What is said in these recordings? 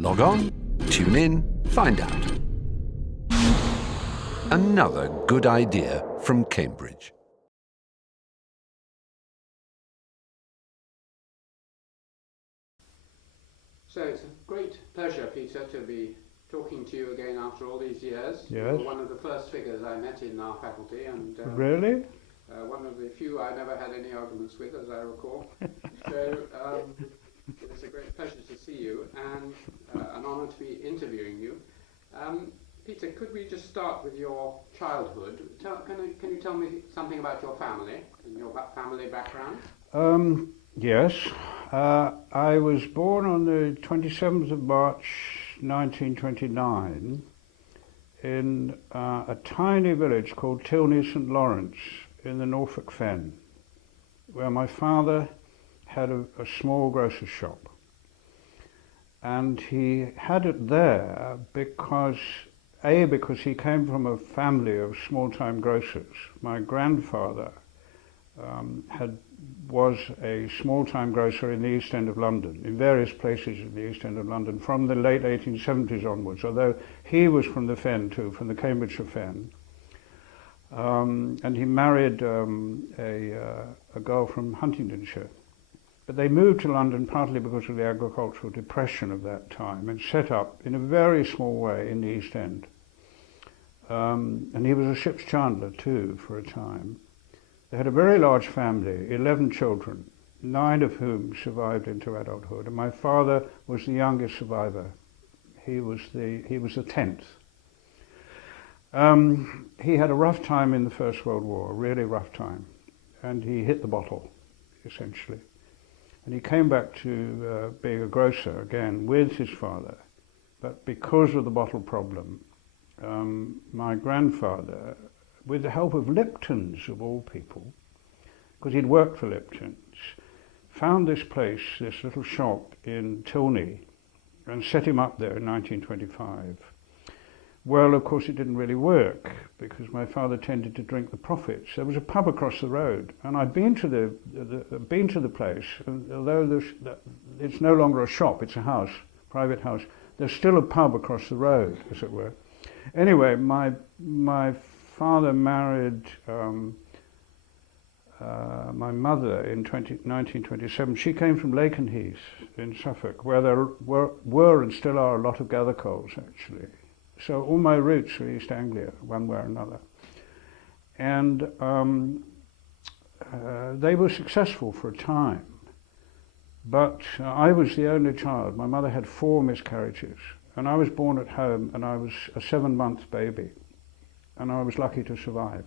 Log on, tune in, find out. Another good idea from Cambridge. So it's a great pleasure, Peter, to be talking to you again after all these years. Yes. You were one of the first figures I met in our faculty, and Really? one of the few I never had any arguments with, as I recall. So it's a great pleasure to see you, and an honour to be interviewing you. Peter, could we just start with your childhood? Can you tell me something about your family and your family background? Yes. I was born on the 27th of March 1929 in a tiny village called Tilney St Lawrence in the Norfolk Fen, where my father had a small grocer's shop. And he had it there because he came from a family of small-time grocers. My grandfather was a small-time grocer in the East End of London, in various places in the East End of London, from the late 1870s onwards, although he was from the Fen too, from the Cambridgeshire Fen. And he married a girl from Huntingdonshire. But they moved to London partly because of the agricultural depression of that time and set up in a very small way in the East End. And he was a ship's chandler too for a time. They had a very large family, 11 children, 9 of whom survived into adulthood. And my father was the youngest survivor. He was the 10th. He had a rough time in the First World War, a really rough time. And he hit the bottle, essentially. And he came back to being a grocer again with his father. But because of the bottle problem, my grandfather, with the help of Lipton's, of all people, because he'd worked for Lipton's, found this place, this little shop in Tilney, and set him up there in 1925. Well, of course, it didn't really work, because my father tended to drink the profits. There was a pub across the road, and I'd been to the place, and although it's no longer a shop, it's a house, private house, there's still a pub across the road, as it were. Anyway, my father married my mother in 1927. She came from Lakenheath in Suffolk, where there were and still are a lot of Gathercoles, actually. So all my roots are East Anglia, one way or another. And they were successful for a time. But I was the only child. My mother had 4 miscarriages. And I was born at home, and I was a 7-month baby. And I was lucky to survive.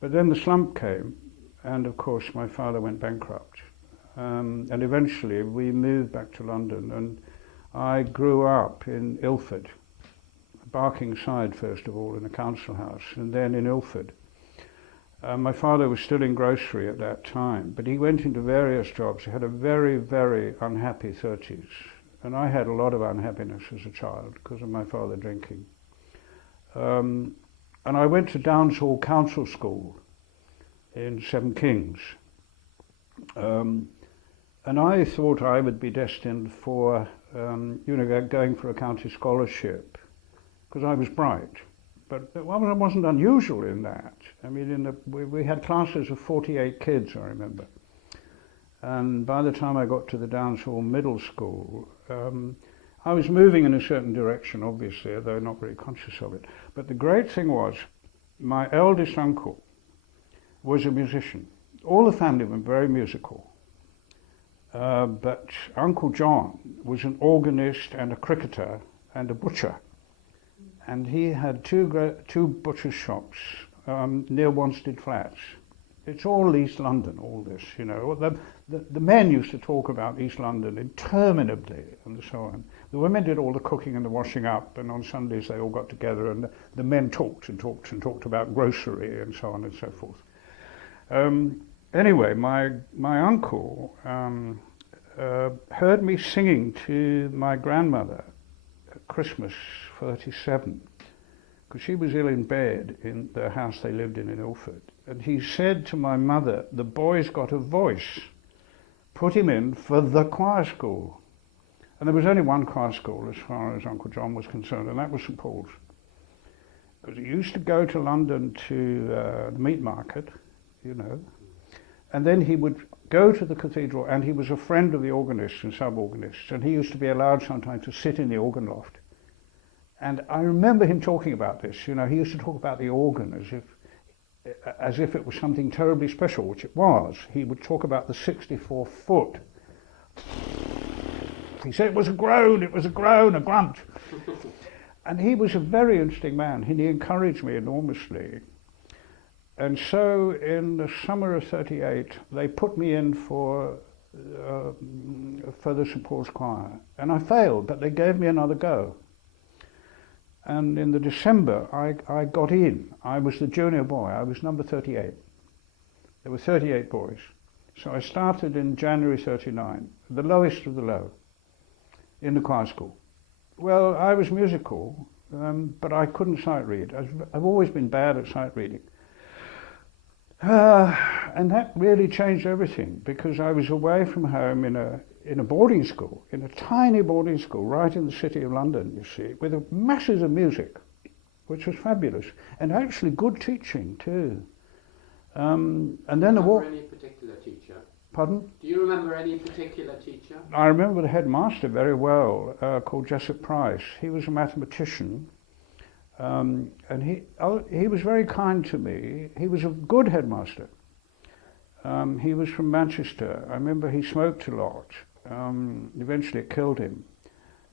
But then the slump came, and of course my father went bankrupt. And eventually we moved back to London, and I grew up in Ilford, Barkingside first of all, in a council house, and then in Ilford. My father was still in grocery at that time, but he went into various jobs. He had a very, very unhappy 30s, and I had a lot of unhappiness as a child because of my father drinking. And I went to Downs Hall Council School in Seven Kings. And I thought I would be destined for, going for a county scholarship, because I was bright. But I wasn't unusual in that. I mean, we had classes of 48 kids, I remember. And by the time I got to the Downs Hall Middle School, I was moving in a certain direction, obviously, although not very conscious of it. But the great thing was, my eldest uncle was a musician. All the family were very musical. But Uncle John was an organist and a cricketer and a butcher. And he had two butcher's shops near Wanstead Flats. It's all East London, all this, you know. The men used to talk about East London interminably and so on. The women did all the cooking and the washing up, and on Sundays they all got together, and the men talked and talked and talked about grocery and so on and so forth. Anyway, my uncle heard me singing to my grandmother at Christmas 37, because she was ill in bed in the house they lived in Ilford. And he said to my mother, "The boy's got a voice. Put him in for the choir school." And there was only one choir school as far as Uncle John was concerned, and that was St Paul's. Because he used to go to London to the meat market, you know, and then he would go to the cathedral, and he was a friend of the organists and sub-organists, and he used to be allowed sometimes to sit in the organ loft. And I remember him talking about this, you know, he used to talk about the organ as if it was something terribly special, which it was. He would talk about the 64 foot. He said it was a groan, a grunt. And he was a very interesting man, and he encouraged me enormously. And so in the summer of '38, they put me in for the St Paul's Choir. And I failed, but they gave me another go. And in the December, I got in. I was the junior boy. I was number 38. There were 38 boys. So I started in January '39, the lowest of the low, in the choir school. Well, I was musical, but I couldn't sight read. I've always been bad at sight reading. And that really changed everything, because I was away from home in a boarding school, in a tiny boarding school right in the city of London, you see, with masses of music, which was fabulous, and actually good teaching too. And then the war. Any particular teacher? Pardon? Do you remember any particular teacher? I remember the headmaster very well, called Jessup Price. He was a mathematician, and he was very kind to me. He was a good headmaster. He was from Manchester. I remember he smoked a lot. Eventually it killed him.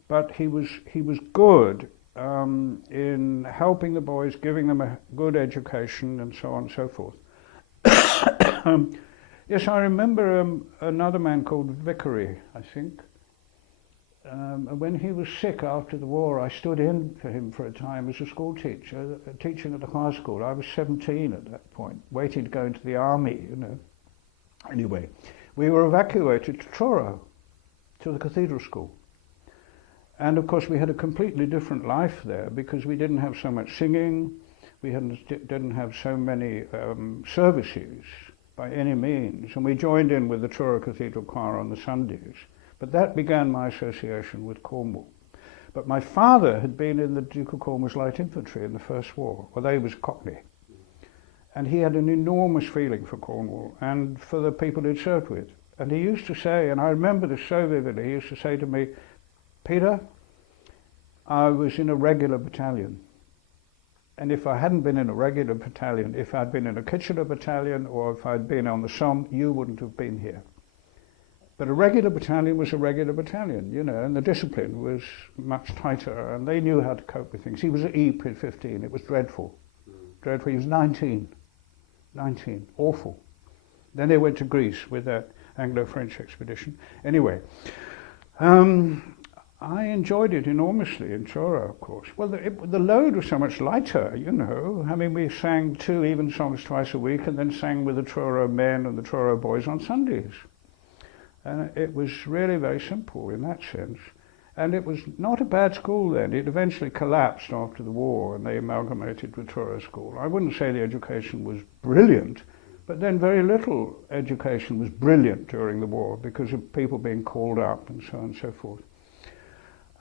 But he was good in helping the boys, giving them a good education, and so on and so forth. Yes, I remember another man called Vickery, I think. When he was sick after the war, I stood in for him for a time as a school teacher, teaching at the high school. I was 17 at that point, waiting to go into the army, you know. Anyway, we were evacuated to Truro, to the cathedral school. And of course we had a completely different life there, because we didn't have so much singing, we didn't have so many services by any means, and we joined in with the Truro Cathedral Choir on the Sundays. But that began my association with Cornwall. But my father had been in the Duke of Cornwall's Light Infantry in the First War, although he was Cockney. And he had an enormous feeling for Cornwall and for the people he'd served with. And he used to say, and I remember this so vividly, he used to say to me, "Peter, I was in a regular battalion. And if I hadn't been in a regular battalion, if I'd been in a Kitchener battalion, or if I'd been on the Somme, you wouldn't have been here." But a regular battalion was a regular battalion, you know, and the discipline was much tighter, and they knew how to cope with things. He was at Ypres in 15. It was dreadful. Dreadful. He was 19. Awful. Then they went to Greece with that Anglo-French expedition. Anyway, I enjoyed it enormously in Truro, of course. Well, the load was so much lighter, you know. I mean, we sang 2 even songs twice a week, and then sang with the Truro men and the Truro boys on Sundays. And it was really very simple in that sense. And it was not a bad school then. It eventually collapsed after the war, and they amalgamated with Truro School. I wouldn't say the education was brilliant, but then very little education was brilliant during the war because of people being called up and so on and so forth.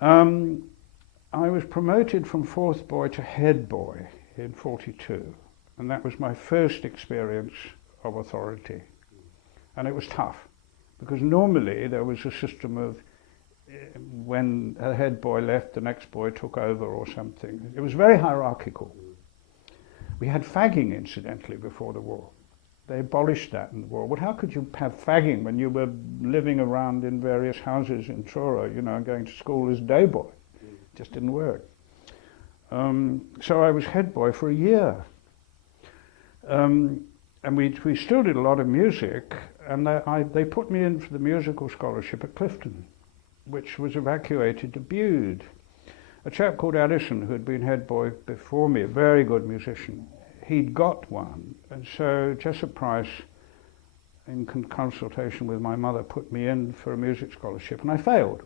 I was promoted from 4th boy to head boy in '42, and that was my first experience of authority. And it was tough, because normally there was a system of when a head boy left, the next boy took over or something. It was very hierarchical. We had fagging, incidentally, before the war. They abolished that in the war. Well, how could you have fagging when you were living around in various houses in Truro, you know, and going to school as day boy? It just didn't work. So I was head boy for a year. And we still did a lot of music, and they put me in for the musical scholarship at Clifton, which was evacuated to Bude. A chap called Addison, who had been head boy before me, a very good musician, he'd got one, and so Jessup Price, in consultation with my mother, put me in for a music scholarship, and I failed.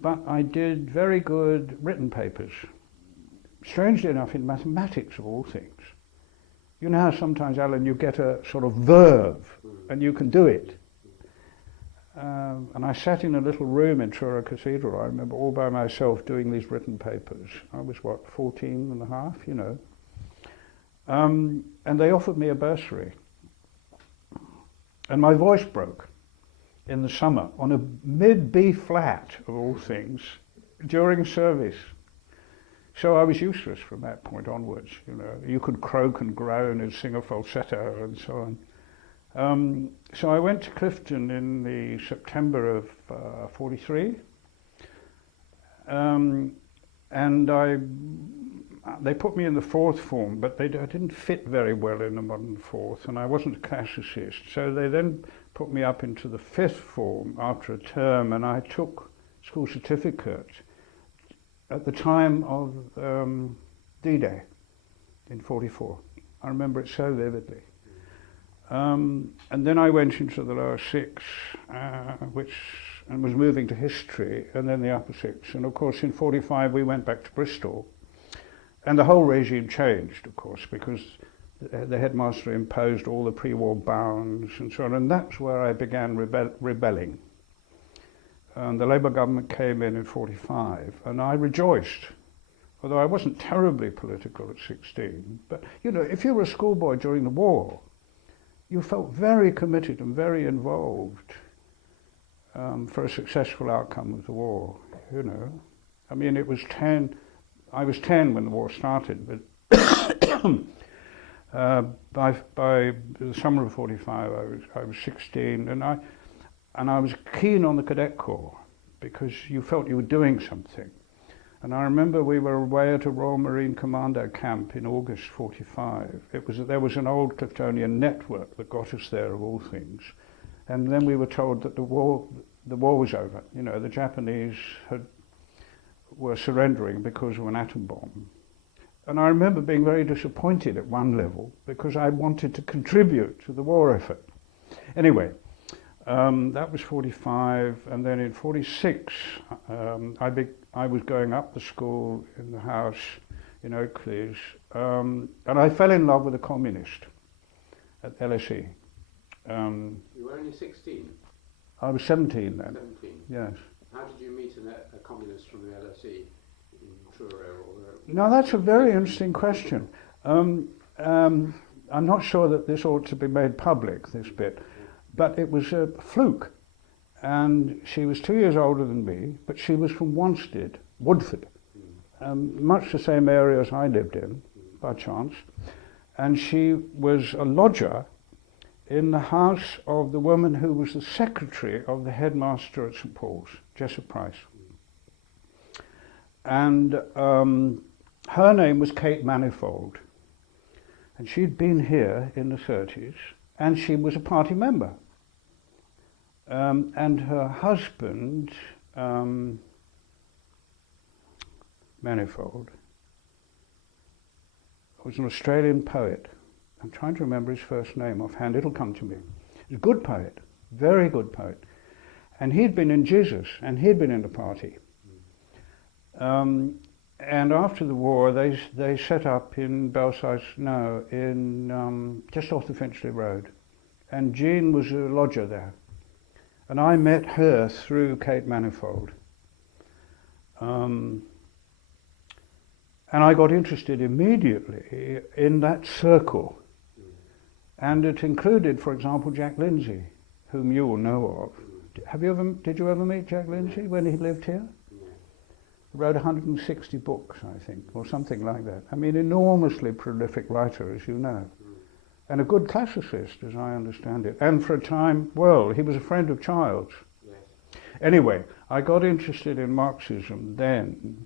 But I did very good written papers, strangely enough in mathematics of all things. You know how sometimes, Alan, you get a sort of verve, and you can do it. and I sat in a little room in Truro Cathedral, I remember, all by myself doing these written papers. I was, 14 and a half, you know. And they offered me a bursary. And my voice broke in the summer on a mid-B flat, of all things, during service. So I was useless from that point onwards, you know. You could croak and groan and sing a falsetto and so on. So I went to Clifton in the September of 43, and they put me in the fourth form, but I didn't fit very well in the modern fourth, and I wasn't a classicist. So they then put me up into the fifth form after a term, and I took school certificate at the time of D-Day in 44. I remember it so vividly. And then I went into the lower six, and was moving to history, and then the upper six. And of course in 45 we went back to Bristol, and the whole regime changed, of course, because the headmaster imposed all the pre-war bounds and so on, and that's where I began rebelling. And the Labour government came in 45, and I rejoiced, although I wasn't terribly political at 16. But, you know, if you were a schoolboy during the war, you felt very committed and very involved for a successful outcome of the war, you know. I mean, I was 10 when the war started, but by the summer of 45 I was 16, and I was keen on the Cadet Corps because you felt you were doing something. And I remember we were away at a Royal Marine Commando camp in August 45. There was an old Cliftonian network that got us there, of all things. And then we were told that the war was over. You know, the Japanese were surrendering because of an atom bomb. And I remember being very disappointed at one level because I wanted to contribute to the war effort. Anyway, that was 45, and then in 46 I was going up the school in the house in Oakleys, and I fell in love with a communist at LSE. You were only 16? I was 17 then. 17? Yes. How did you meet a communist from the LSE in Truro? Now that's a very interesting question. I'm not sure that this ought to be made public, this bit, but it was a fluke. And she was 2 years older than me, but she was from Woodford, much the same area as I lived in, by chance. And she was a lodger in the house of the woman who was the secretary of the headmaster at St Paul's, Jessup Price. And her name was Kate Manifold. And she'd been here in the 30s, and she was a party member. And her husband, Manifold, was an Australian poet. I'm trying to remember his first name offhand, it'll come to me. He's a good poet, very good poet. And he'd been in Jesus, and he'd been in the party. And after the war, they set up in Belsize, just off the Finchley Road. And Jean was a lodger there. And I met her through Kate Manifold. And I got interested immediately in that circle. And it included, for example, Jack Lindsay, whom you will know of. Did you ever meet Jack Lindsay when he lived here? He wrote 160 books, I think, or something like that. I mean, enormously prolific writer, as you know. And a good classicist, as I understand it. And for a time, well, he was a friend of Child's. Yes. Anyway, I got interested in Marxism then,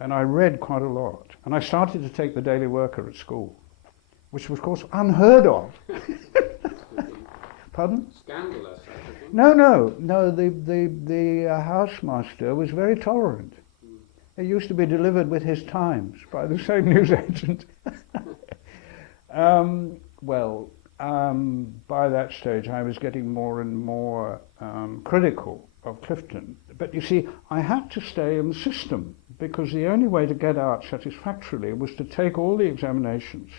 and I read quite a lot. And I started to take the Daily Worker at school, which was, of course, unheard of. Pardon? Scandalous, I think. No, the housemaster was very tolerant. It used to be delivered with his Times by the same newsagent. By that stage I was getting more and more critical of Clifton. But you see, I had to stay in the system because the only way to get out satisfactorily was to take all the examinations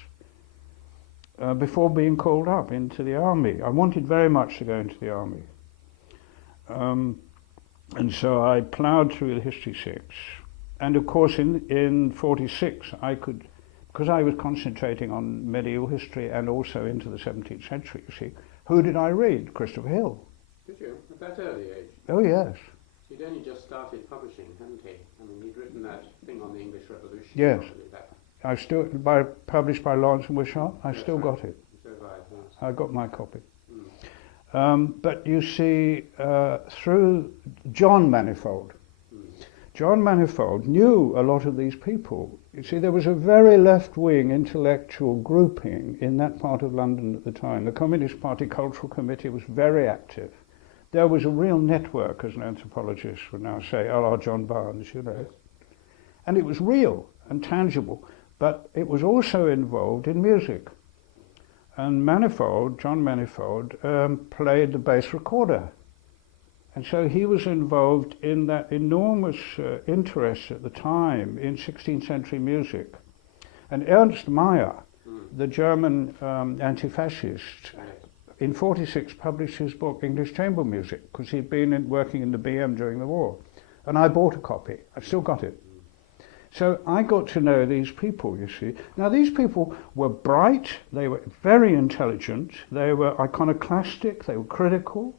before being called up into the army. I wanted very much to go into the army. And so I ploughed through the History 6. And of course in 46 I could, because I was concentrating on medieval history and also into the 17th century, you see, who did I read? Christopher Hill. Did you? At that early age? Oh yes. He'd only just started publishing, hadn't he? I mean, he'd written that thing on the English Revolution. Yes. Probably that. I still, published by Lawrence and Wishart, I still got it. So have I, yes. I got my copy. Mm. But you see, through John Manifold, John Manifold knew a lot of these people. You see, there was a very left-wing intellectual grouping in that part of London at the time. The Communist Party Cultural Committee was very active. There was a real network, as an anthropologist would now say, a la John Barnes, you know. And it was real and tangible, but it was also involved in music. And Manifold, John Manifold, played the bass recorder. And so he was involved in that enormous interest at the time in 16th century music. And Ernst Mayr, the German anti-fascist, in 46 published his book English Chamber Music, because he'd been working in the BM during the war. And I bought a copy. I've still got it. So I got to know these people, you see. Now these people were bright, they were very intelligent, they were iconoclastic, they were critical.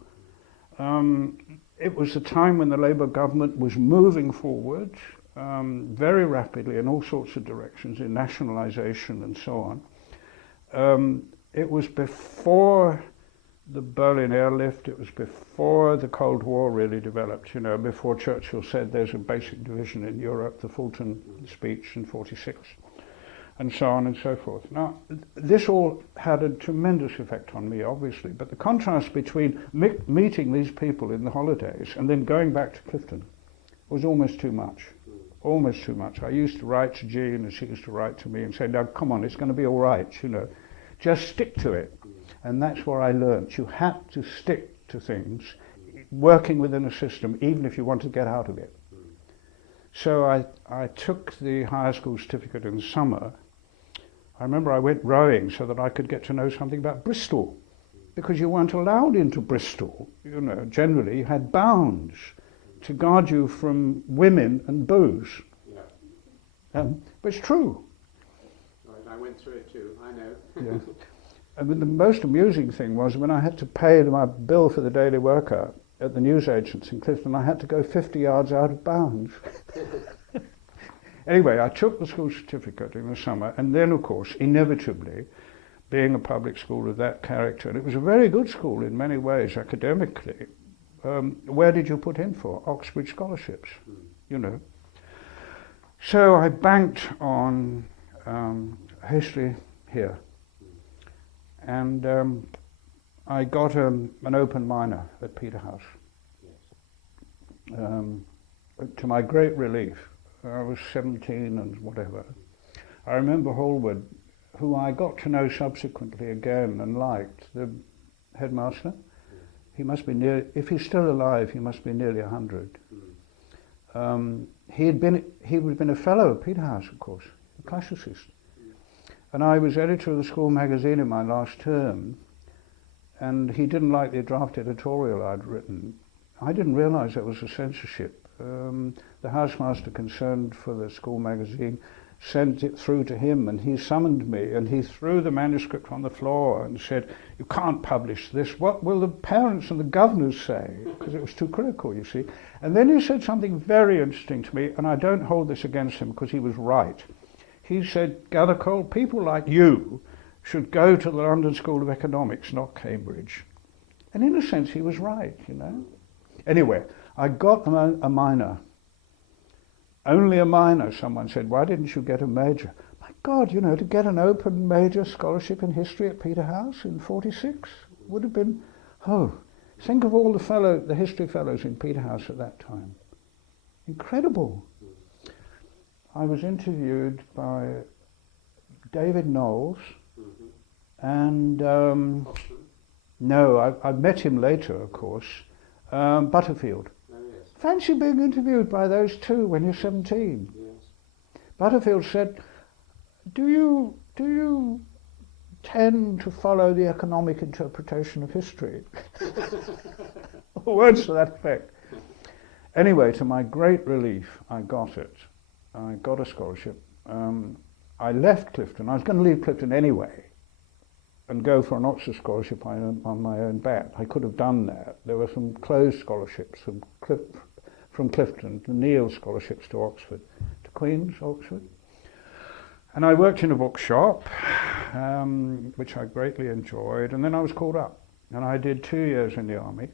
It was a time when the Labour government was moving forward very rapidly in all sorts of directions, in nationalisation and so on. It was before the Berlin airlift, it was before the Cold War really developed, you know, before Churchill said there's a basic division in Europe, the Fulton speech in 46, and so on and so forth. Now, this all had a tremendous effect on me, obviously, but the contrast between meeting these people in the holidays and then going back to Clifton was almost too much. Almost too much. I used to write to Jean and she used to write to me and say, now come on, it's going to be all right, you know. Just stick to it. And that's where I learned. You had to stick to things, working within a system, even if you want to get out of it. So I took the higher school certificate in the summer. I remember I went rowing so that I could get to know something about Bristol, because you weren't allowed into Bristol, you know. Generally, you had bounds to guard you from women and booze. Yeah. But it's true. Right, I went through it too, I know. Yeah. And the most amusing thing was when I had to pay my bill for the Daily Worker at the newsagents in Clifton, I had to go 50 yards out of bounds. Anyway, I took the school certificate in the summer, and then, of course, inevitably, being a public school of that character, and it was a very good school in many ways academically, where did you put in for? Oxbridge scholarships, you know. So I banked on history here. And I got an open minor at Peterhouse. To my great relief, I was 17 and whatever. I remember Hallward, who I got to know subsequently again and liked, the headmaster. He must be near, if he's still alive, he must be nearly 100. He had been a fellow at Peterhouse, of course, a classicist. And I was editor of the school magazine in my last term, and he didn't like the draft editorial I'd written. I didn't realise there was a censorship. The housemaster concerned for the school magazine sent it through to him, and he summoned me, and he threw the manuscript on the floor and said, "You can't publish this. What will the parents and the governors say?" Because it was too critical, you see. And then he said something very interesting to me, and I don't hold this against him because he was right. He said, "Gathercole, people like you should go to the London School of Economics, not Cambridge." And in a sense, he was right, you know. Anyway, I got a minor. Only a minor, someone said. Why didn't you get a major? My God, you know, to get an open major scholarship in history at Peterhouse in 46 would have been, think of all the history fellows in Peterhouse at that time. Incredible. I was interviewed by David Knowles, and no, I met him later, of course, Butterfield. Oh, yes. Fancy being interviewed by those two when you're 17. Yes. Butterfield said, do you tend to follow the economic interpretation of history. Words to that effect. Anyway, to my great relief, I got it. I got a scholarship. I left Clifton. I was going to leave Clifton anyway and go for an Oxford scholarship on my own bat. I could have done that. There were some closed scholarships from Clifton, the Neil scholarships to Oxford, to Queen's, Oxford. And I worked in a bookshop, which I greatly enjoyed, and then I was called up. And I did 2 years in the army,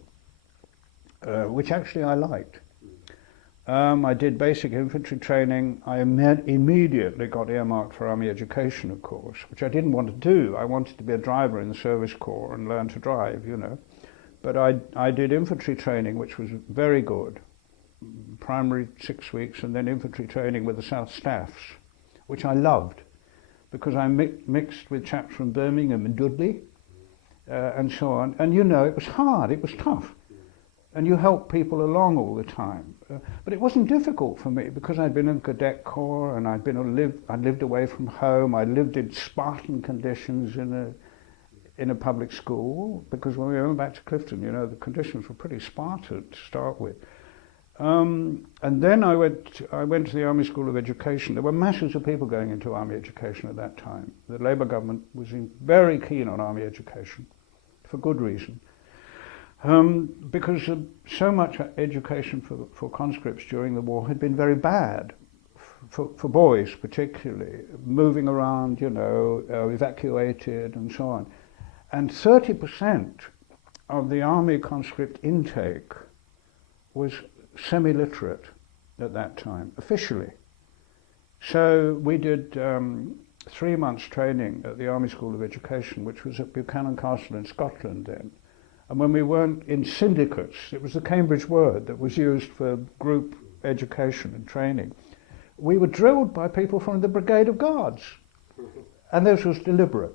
which actually I liked. I did basic infantry training. I immediately got earmarked for army education, of course, which I didn't want to do. I wanted to be a driver in the service corps and learn to drive, you know. But I did infantry training, which was very good. Primary 6 weeks, and then infantry training with the South Staffs, which I loved, because I mixed with chaps from Birmingham and Dudley, and so on. And you know, it was hard, it was tough. And you help people along all the time. But it wasn't difficult for me, because I'd been in the Cadet Corps, and I'd lived away from home. I lived in Spartan conditions in a public school, because when we went back to Clifton, you know, the conditions were pretty Spartan to start with. And then I went to the Army School of Education. There were masses of people going into army education at that time. The Labour government was very keen on army education, for good reason. Because so much education for conscripts during the war had been very bad, for boys particularly, moving around, you know, evacuated and so on. And 30% of the army conscript intake was semi-literate at that time, officially. So we did 3 months training at the Army School of Education, which was at Buchanan Castle in Scotland then. And when we weren't in syndicates, it was the Cambridge word that was used for group education and training. We were drilled by people from the Brigade of Guards. And this was deliberate.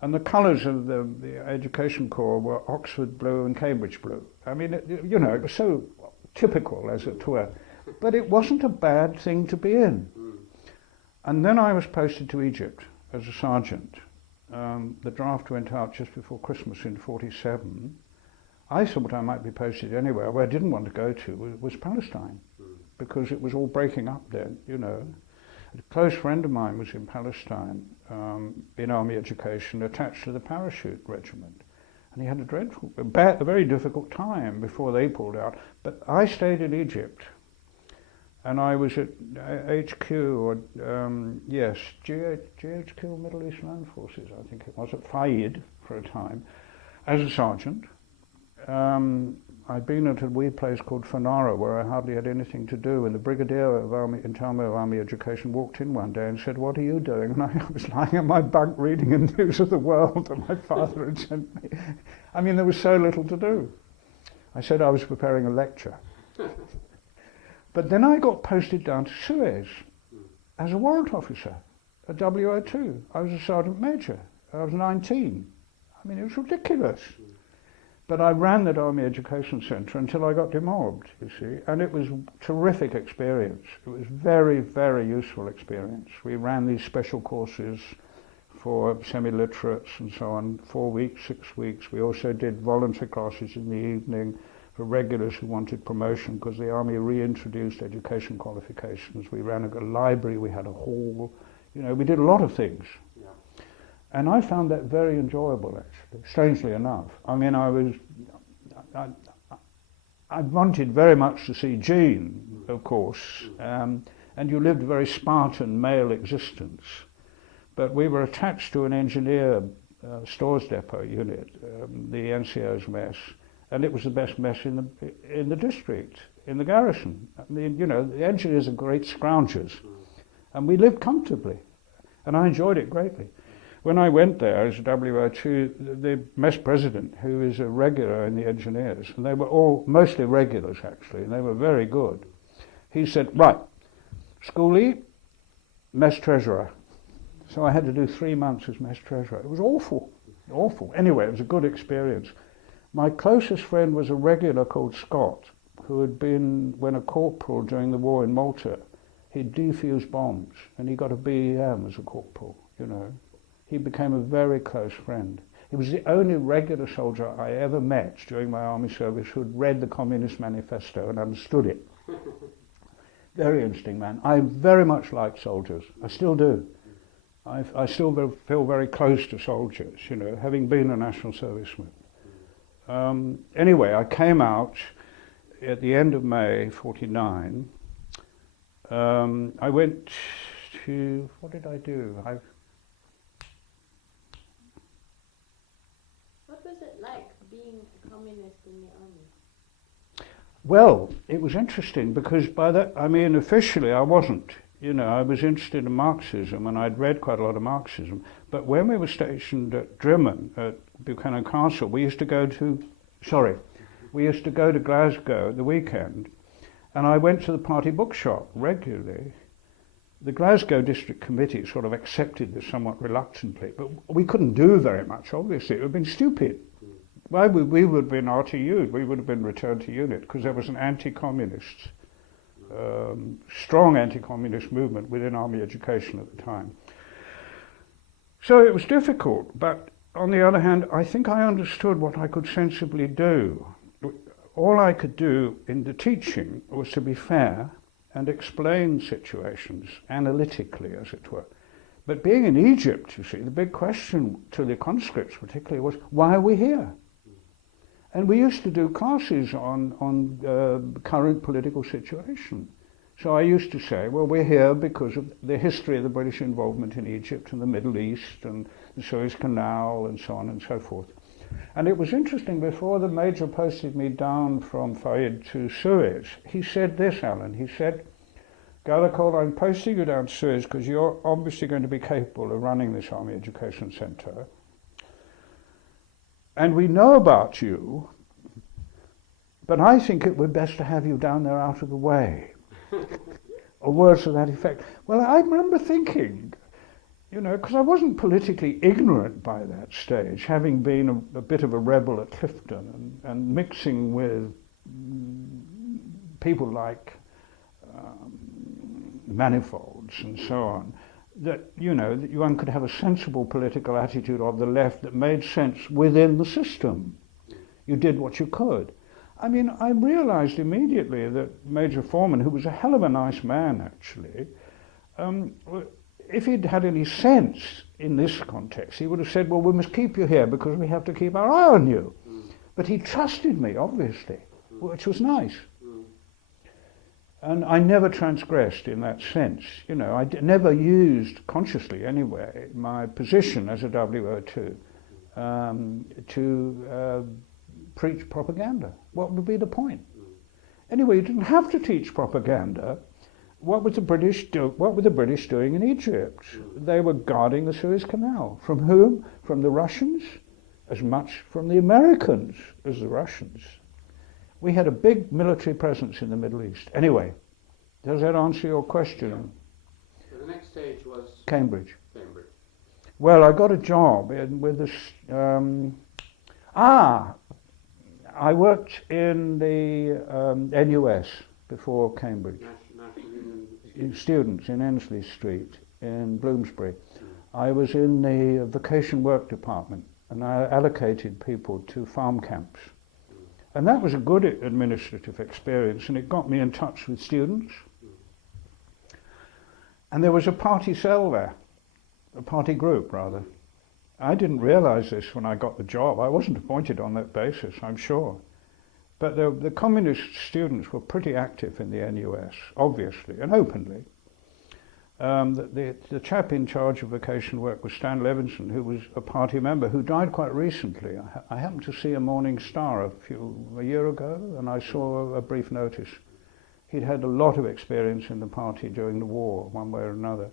And the colours of the Education Corps were Oxford blue and Cambridge blue. I mean, you know, it was so typical, as it were. But it wasn't a bad thing to be in. And then I was posted to Egypt as a sergeant. The draft went out just before Christmas in '47. I thought I might be posted anywhere. Where I didn't want to go to was Palestine, because it was all breaking up then, you know. A close friend of mine was in Palestine, in army education, attached to the parachute regiment. And he had a very difficult time before they pulled out. But I stayed in Egypt, and I was at HQ, or GHQ, Middle East Land Forces, I think it was, at Fayed for a time, as a sergeant. I'd been at a wee place called Henare, where I hardly had anything to do, and the Brigadier of Army Education walked in one day and said, "What are you doing?" And I was lying in my bunk reading a News of the World that my father had sent me. I mean, there was so little to do. I said I was preparing a lecture. But then I got posted down to Suez as a warrant officer at WO2. I was a sergeant major. I was 19. I mean, it was ridiculous. But I ran that Army Education Centre until I got demobbed, you see, and it was a terrific experience. It was very, very useful experience. We ran these special courses for semi-literates and so on, 4 weeks, 6 weeks. We also did voluntary classes in the evening for regulars who wanted promotion, because the Army reintroduced education qualifications. We ran a library, we had a hall, you know, we did a lot of things. And I found that very enjoyable, actually, strangely enough. I mean, I wanted very much to see Jean, of course, and you lived a very Spartan male existence. But we were attached to an engineer stores depot unit, the NCO's mess, and it was the best mess in the district, in the garrison. I mean, you know, the engineers are great scroungers, and we lived comfortably, and I enjoyed it greatly. When I went there as a WO2, the mess president, who is a regular in the engineers, and they were all mostly regulars actually, and they were very good, he said, "Right, schoolie, mess treasurer." So I had to do 3 months as mess treasurer. It was awful. Anyway, it was a good experience. My closest friend was a regular called Scott, who had been, when a corporal during the war in Malta, he'd defused bombs, and he got a BEM as a corporal. you know. He became a very close friend. He was the only regular soldier I ever met during my army service who had read the Communist Manifesto and understood it. Very interesting man. I very much like soldiers. I still do. I still feel very close to soldiers, you know, having been a national serviceman. Anyway, I came out at the end of May '49. I went to, what did I do? What was it like being a communist in the army? Well, it was interesting because by that, I mean, officially I wasn't. You know, I was interested in Marxism and I'd read quite a lot of Marxism. But when we were stationed at Drimmen, at Buchanan Castle, we used to go to Glasgow at the weekend, and I went to the party bookshop regularly. The Glasgow District Committee sort of accepted this somewhat reluctantly, but we couldn't do very much, obviously. It would have been stupid. Why would we would have been RTU'd? We would have been returned to unit, because there was an anti-communist, strong anti-communist movement within army education at the time. So it was difficult, but on the other hand, I think I understood what I could sensibly do. All I could do in the teaching was to be fair and explain situations analytically, as it were. But being in Egypt, you see, the big question to the conscripts particularly was, why are we here? And we used to do classes on current political situation. So I used to say, well, we're here because of the history of the British involvement in Egypt and the Middle East and the Suez Canal and so on and so forth. And it was interesting, before the Major posted me down from Fayed to Suez, he said this, Alan, he said, Gathercole, I'm posting you down to Suez because you're obviously going to be capable of running this Army Education Centre. And we know about you, but I think it would be best to have you down there out of the way. Or words to that effect. Well, I remember thinking, you know, because I wasn't politically ignorant by that stage, having been a bit of a rebel at Clifton and mixing with people like Manifolds and so on, that, you know, that one could have a sensible political attitude of the left that made sense within the system. You did what you could. I mean, I realized immediately that Major Foreman, who was a hell of a nice man actually, if he'd had any sense in this context, he would have said, well, we must keep you here because we have to keep our eye on you. But he trusted me, obviously, which was nice. And I never transgressed in that sense. You know, I never used, consciously anyway, my position as a WO2 to preach propaganda. What would be the point? Anyway, you didn't have to teach propaganda. What were the British doing in Egypt? They were guarding the Suez Canal. From whom? From the Russians, as much from the Americans as the Russians. We had a big military presence in the Middle East. Anyway, does that answer your question? Yeah. So the next stage was Cambridge. Cambridge. Well, I got a job with this. I worked in the NUS before Cambridge. National Union Students in Ensley Street in Bloomsbury. I was in the vacation work department, and I allocated people to farm camps. And that was a good administrative experience, and it got me in touch with students. And there was a party cell there, a party group rather. I didn't realize this when I got the job. I wasn't appointed on that basis, I'm sure. But the communist students were pretty active in the NUS, obviously, and openly. The chap in charge of vacation work was Stan Levinson, who was a party member, who died quite recently. I happened to see a Morning Star a year ago, and I saw a brief notice. He'd had a lot of experience in the party during the war, one way or another.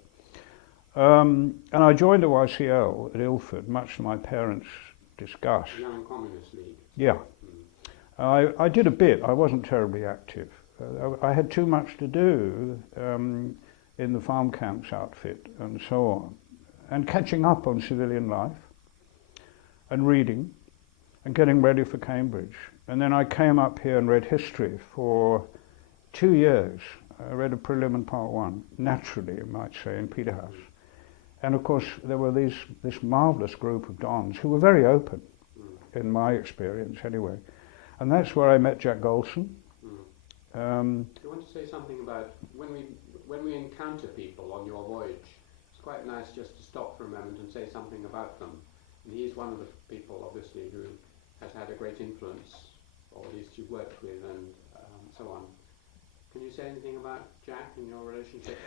And I joined the YCL at Ilford, much to my parents' disgust. Young Communist League. Yeah. I did a bit. I wasn't terribly active. I had too much to do in the farm camps outfit and so on, and catching up on civilian life and reading and getting ready for Cambridge. And then I came up here and read history for 2 years. I read a prelim and part one, naturally, you might say, in Peterhouse. And of course, there were this marvellous group of Dons who were very open, in my experience anyway. And that's where I met Jack Golson. Do you want to say something about when we encounter people on your voyage? It's quite nice just to stop for a moment and say something about them. And he's one of the people, obviously, who has had a great influence, or at least you've worked with, and so on. Can you say anything about Jack and your relationship?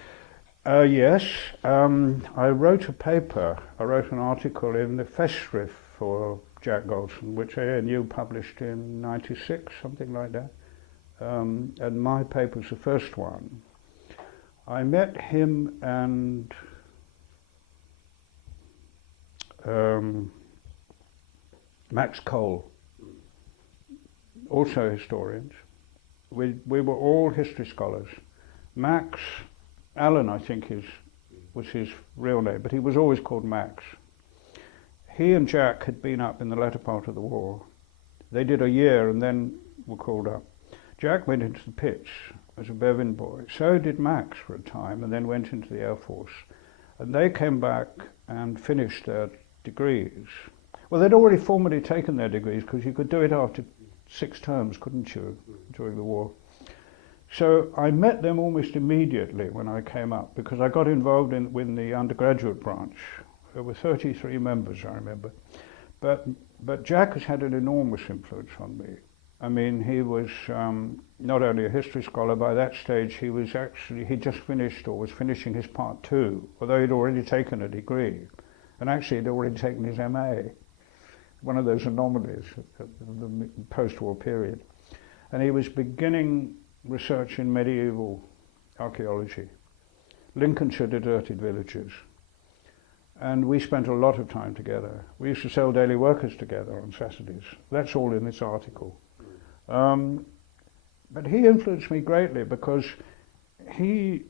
Yes. I wrote an article in the Festschrift for Jack Golson, which ANU published in '96, something like that. And my paper's the first one. I met him and Max Cole, also historians. We were all history scholars. Max, Alan I think was his real name, but he was always called Max. He and Jack had been up in the latter part of the war. They did a year and then were called up. Jack went into the pits as a Bevin boy. So did Max for a time, and then went into the Air Force. And they came back and finished their degrees. Well, they'd already formally taken their degrees, because you could do it after 6 terms, couldn't you, during the war. So I met them almost immediately when I came up, because I got involved with the undergraduate branch. There were 33 members, I remember. But Jack has had an enormous influence on me. I mean, he was not only a history scholar. By that stage he just finished, or was finishing, his part 2, although he'd already taken a degree. And actually he'd already taken his MA, one of those anomalies of the post-war period. And he was beginning research in medieval archaeology, Lincolnshire deserted villages. And we spent a lot of time together. We used to sell daily workers together on Saturdays. That's all in this article. But he influenced me greatly, because he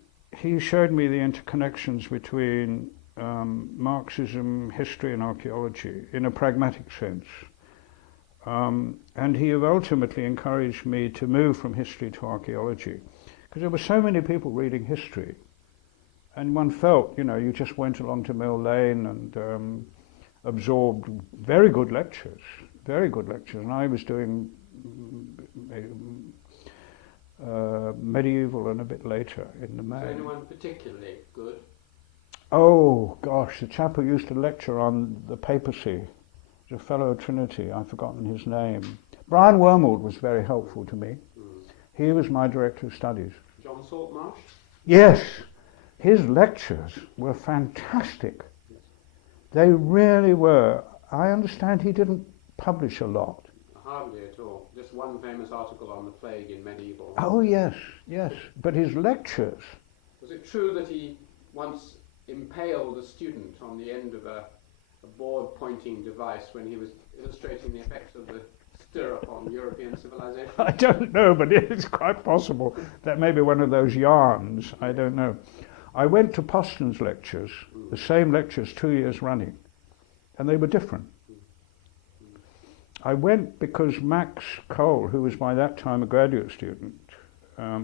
showed me the interconnections between Marxism, history and archaeology in a pragmatic sense. And he ultimately encouraged me to move from history to archaeology, because there were so many people reading history, and one felt, you just went along to Mill Lane and absorbed very good lectures, and I was doing medieval and a bit later in the main. Is anyone particularly good? Oh gosh, the chap who used to lecture on the papacy, a fellow at Trinity, I've forgotten his name. Brian Wormald was very helpful to me. He was my director of studies. John Saltmarsh? Yes, his lectures were fantastic. They really were. I understand he didn't publish a lot. Hardly at all. Just one famous article on the plague in medieval. Oh yes, but his lectures. Was it true that he once impaled a student on the end of a board pointing device when he was illustrating the effects of the stirrup on European civilization? I don't know, but it's quite possible. That may be one of those yarns, I don't know. I went to Poston's lectures, the same lectures 2 years running, and they were different. I went because Max Cole, who was by that time a graduate student,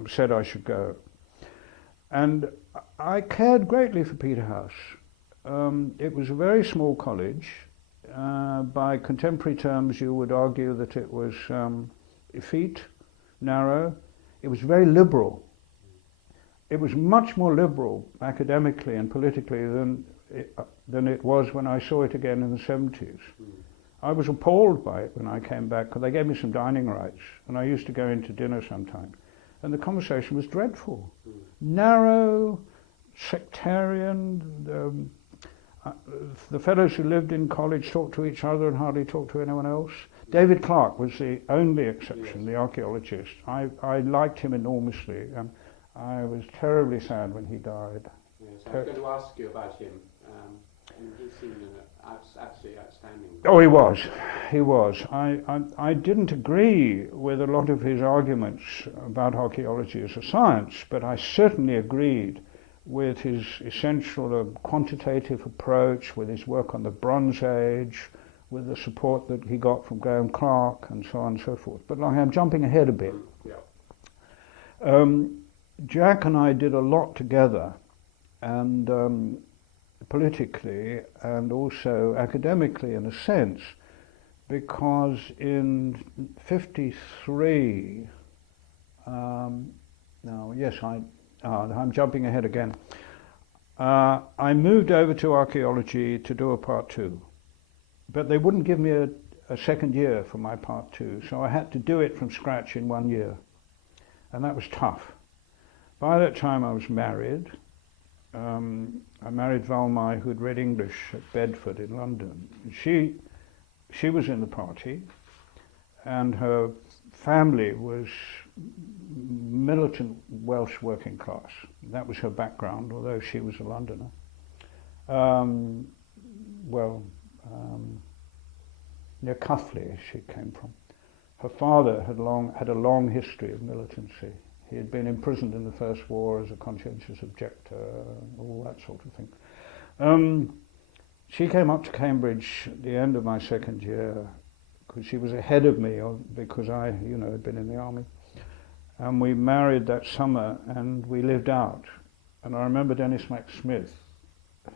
said I should go. And I cared greatly for Peterhouse. It was a very small college. By contemporary terms, you would argue that it was effete, narrow. It was very liberal. It was much more liberal academically and politically than it was when I saw it again in the 70s. I was appalled by it when I came back, because they gave me some dining rights, and I used to go into dinner sometimes. And the conversation was dreadful. Narrow, sectarian. The fellows who lived in college talked to each other and hardly talked to anyone else. David Clarke was the only exception, the archaeologist. I liked him enormously, and I was terribly sad when he died. Yes, I was going to ask you about him. And he seemed absolutely outstanding. Oh, he was. I didn't agree with a lot of his arguments about archaeology as a science, but I certainly agreed with his essential quantitative approach, with his work on the Bronze Age, with the support that he got from Graham Clark, and so on and so forth. But I'm jumping ahead a bit. Jack and I did a lot together, and politically and also academically in a sense, because in 53, I'm jumping ahead again. I moved over to archaeology to do a part 2, but they wouldn't give me a second year for my part 2, so I had to do it from scratch in 1 year, and that was tough. By that time I was married. I married Valmai, who'd read English at Bedford in London. She was in the party, and her family was militant Welsh working class. That was her background, although she was a Londoner. Near Cuffley she came from. Her father had a long history of militancy. He had been imprisoned in the First War as a conscientious objector, all that sort of thing. She came up to Cambridge at the end of my second year, because she was ahead of me, because I, had been in the army. And we married that summer, and we lived out. And I remember Dennis Mac-Smith,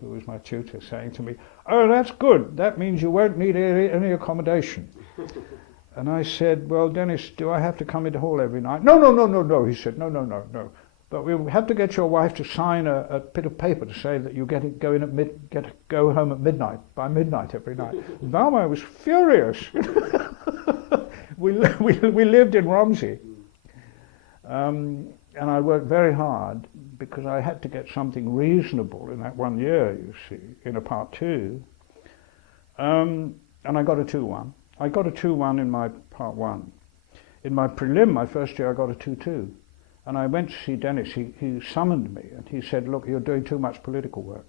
who was my tutor, saying to me, "Oh, that's good. That means you won't need any accommodation." And I said, "Well, Dennis, do I have to come into hall every night?" No, he said, no. But we have to get your wife to sign a bit of paper to say that you go home at midnight, by midnight every night. Valmai was furious. we lived in Romsey. And I worked very hard because I had to get something reasonable in that 1 year, you see, in a part 2. And I got a 2-1. I got a 2-1 in my part 1. In my prelim, my first year, I got a 2-2. And I went to see Dennis. He summoned me and he said, "Look, you're doing too much political work.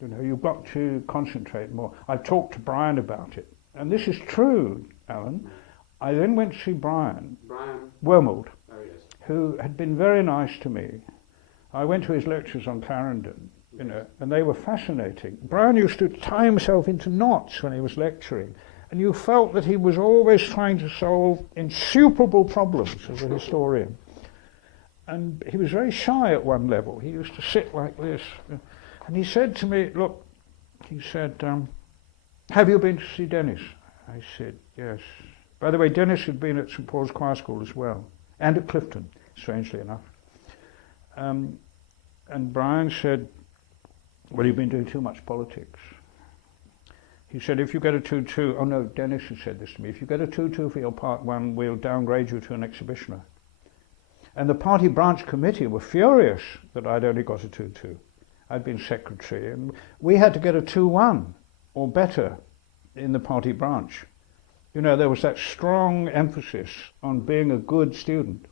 You've got to concentrate more." I talked to Brian about it. And this is true, Alan. I then went to see Brian Wormold, who had been very nice to me. I went to his lectures on Clarendon, and they were fascinating. Brian used to tie himself into knots when he was lecturing, and you felt that he was always trying to solve insuperable problems as a historian. And he was very shy at one level. He used to sit like this, and he said to me, "Look," he said, "have you been to see Dennis?" I said, "Yes." By the way, Dennis had been at St Paul's Choir School as well, and at Clifton, strangely enough. And Brian said, "Well, you've been doing too much politics." He said, "If you get a 2-2, oh no, Dennis had said this to me, if you get a 2-2 for your part 1, we'll downgrade you to an exhibitioner." And the party branch committee were furious that I'd only got a 2-2. I'd been secretary, and we had to get a 2-1 or better in the party branch. There was that strong emphasis on being a good student.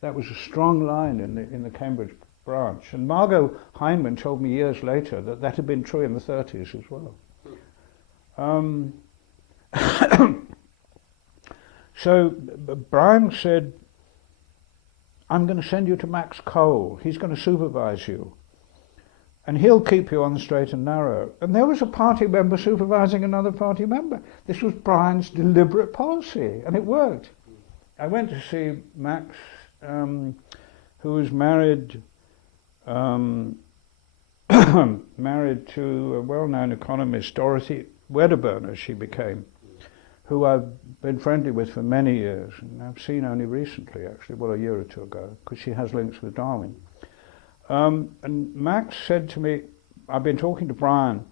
That was a strong line in the Cambridge branch. And Margot Heinemann told me years later that had been true in the 30s as well. So Brian said, "I'm going to send you to Max Cole. He's going to supervise you. And he'll keep you on the straight and narrow." And there was a party member supervising another party member. This was Brian's deliberate policy, and it worked. I went to see Max, who was married to a well-known economist, Dorothy Wedderburn, as she became, who I've been friendly with for many years, and I've seen only recently, actually, a year or two ago, because she has links with Darwin. And Max said to me, "I've been talking to Brian,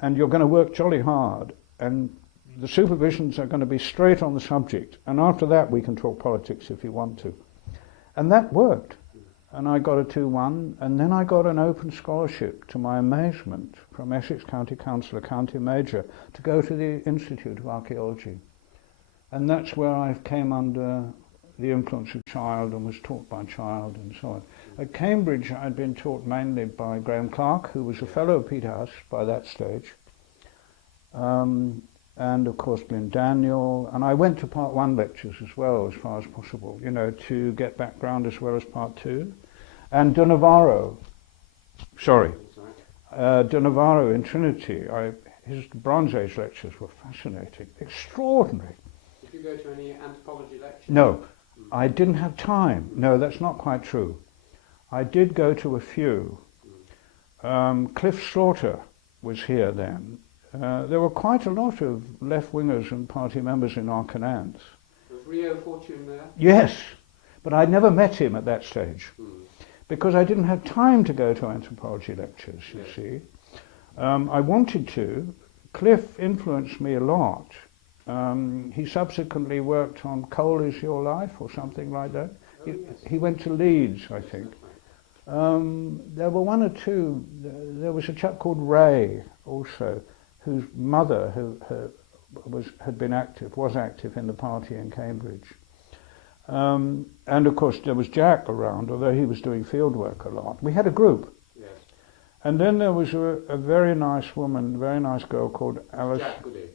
and you're going to work jolly hard, and the supervisions are going to be straight on the subject, and after that we can talk politics if you want to." And that worked. And I got a 2-1, and then I got an open scholarship, to my amazement, from Essex County Council, a county major, to go to the Institute of Archaeology. And that's where I came under the influence of Child and was taught by Child and so on. At Cambridge, I'd been taught mainly by Graham Clark, who was a fellow of Peter Huss by that stage, and of course Glyn Daniel, and I went to part 1 lectures as well, as far as possible, to get background as well as part 2. And De Navarro in Trinity, his Bronze Age lectures were fascinating, extraordinary. Did you go to any anthropology lectures? No, I didn't have time. No, that's not quite true. I did go to a few. Cliff Slaughter was here then. There were quite a lot of left-wingers and party members in Arcanant. Was Rio Fortune there? Yes, but I'd never met him at that stage because I didn't have time to go to anthropology lectures, you see. I wanted to. Cliff influenced me a lot. He subsequently worked on Coal is Your Life or something like that. He went to Leeds, I think. There were one or two. There was a chap called Ray also, whose mother was active in the party in Cambridge. And of course there was Jack around, although he was doing field work a lot. We had a group. Yes. And then there was a very nice woman, very nice girl called Alice. Jack Goody.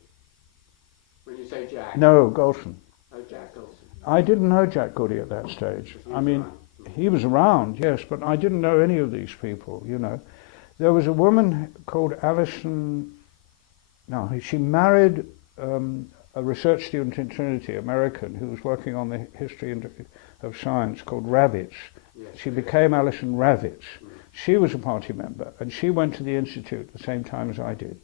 When you say Jack. No, Golson. Oh, Jack Golson. I didn't know Jack Goody at that stage. I mean, he was around, yes, but I didn't know any of these people, you know. There was a woman called Alison. No, she married a research student in Trinity, American, who was working on the history of science called Ravitz. Yes. She became Alison Ravitz. She was a party member, and she went to the Institute at the same time as I did.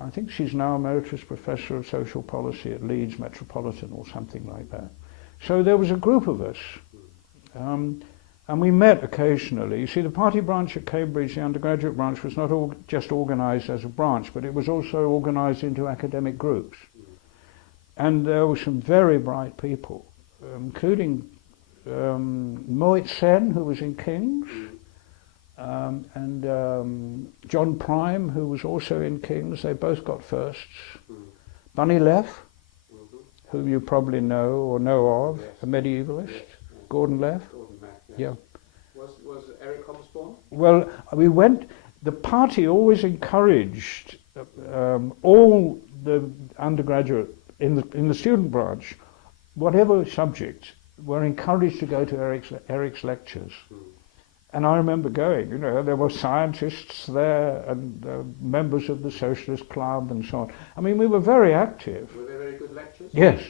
I think she's now Emeritus Professor of Social Policy at Leeds Metropolitan or something like that. So there was a group of us, and we met occasionally. You see, the party branch at Cambridge, the undergraduate branch, was not just organised as a branch, but it was also organised into academic groups. And there were some very bright people, including Moet Sen, who was in King's, and John Prime, who was also in King's. They both got firsts. Bunny Leff, whom you probably know or know of, a medievalist. Yes. Gordon Leff. Yes. Yeah. Was Eric Hobsbawm? Well, we went. The party always encouraged all the undergraduate in the student branch, whatever subject, were encouraged to go to Eric's lectures. And I remember going. You know, there were scientists there and members of the Socialist Club and so on. I mean, we were very active. Were they very good lectures? Yes.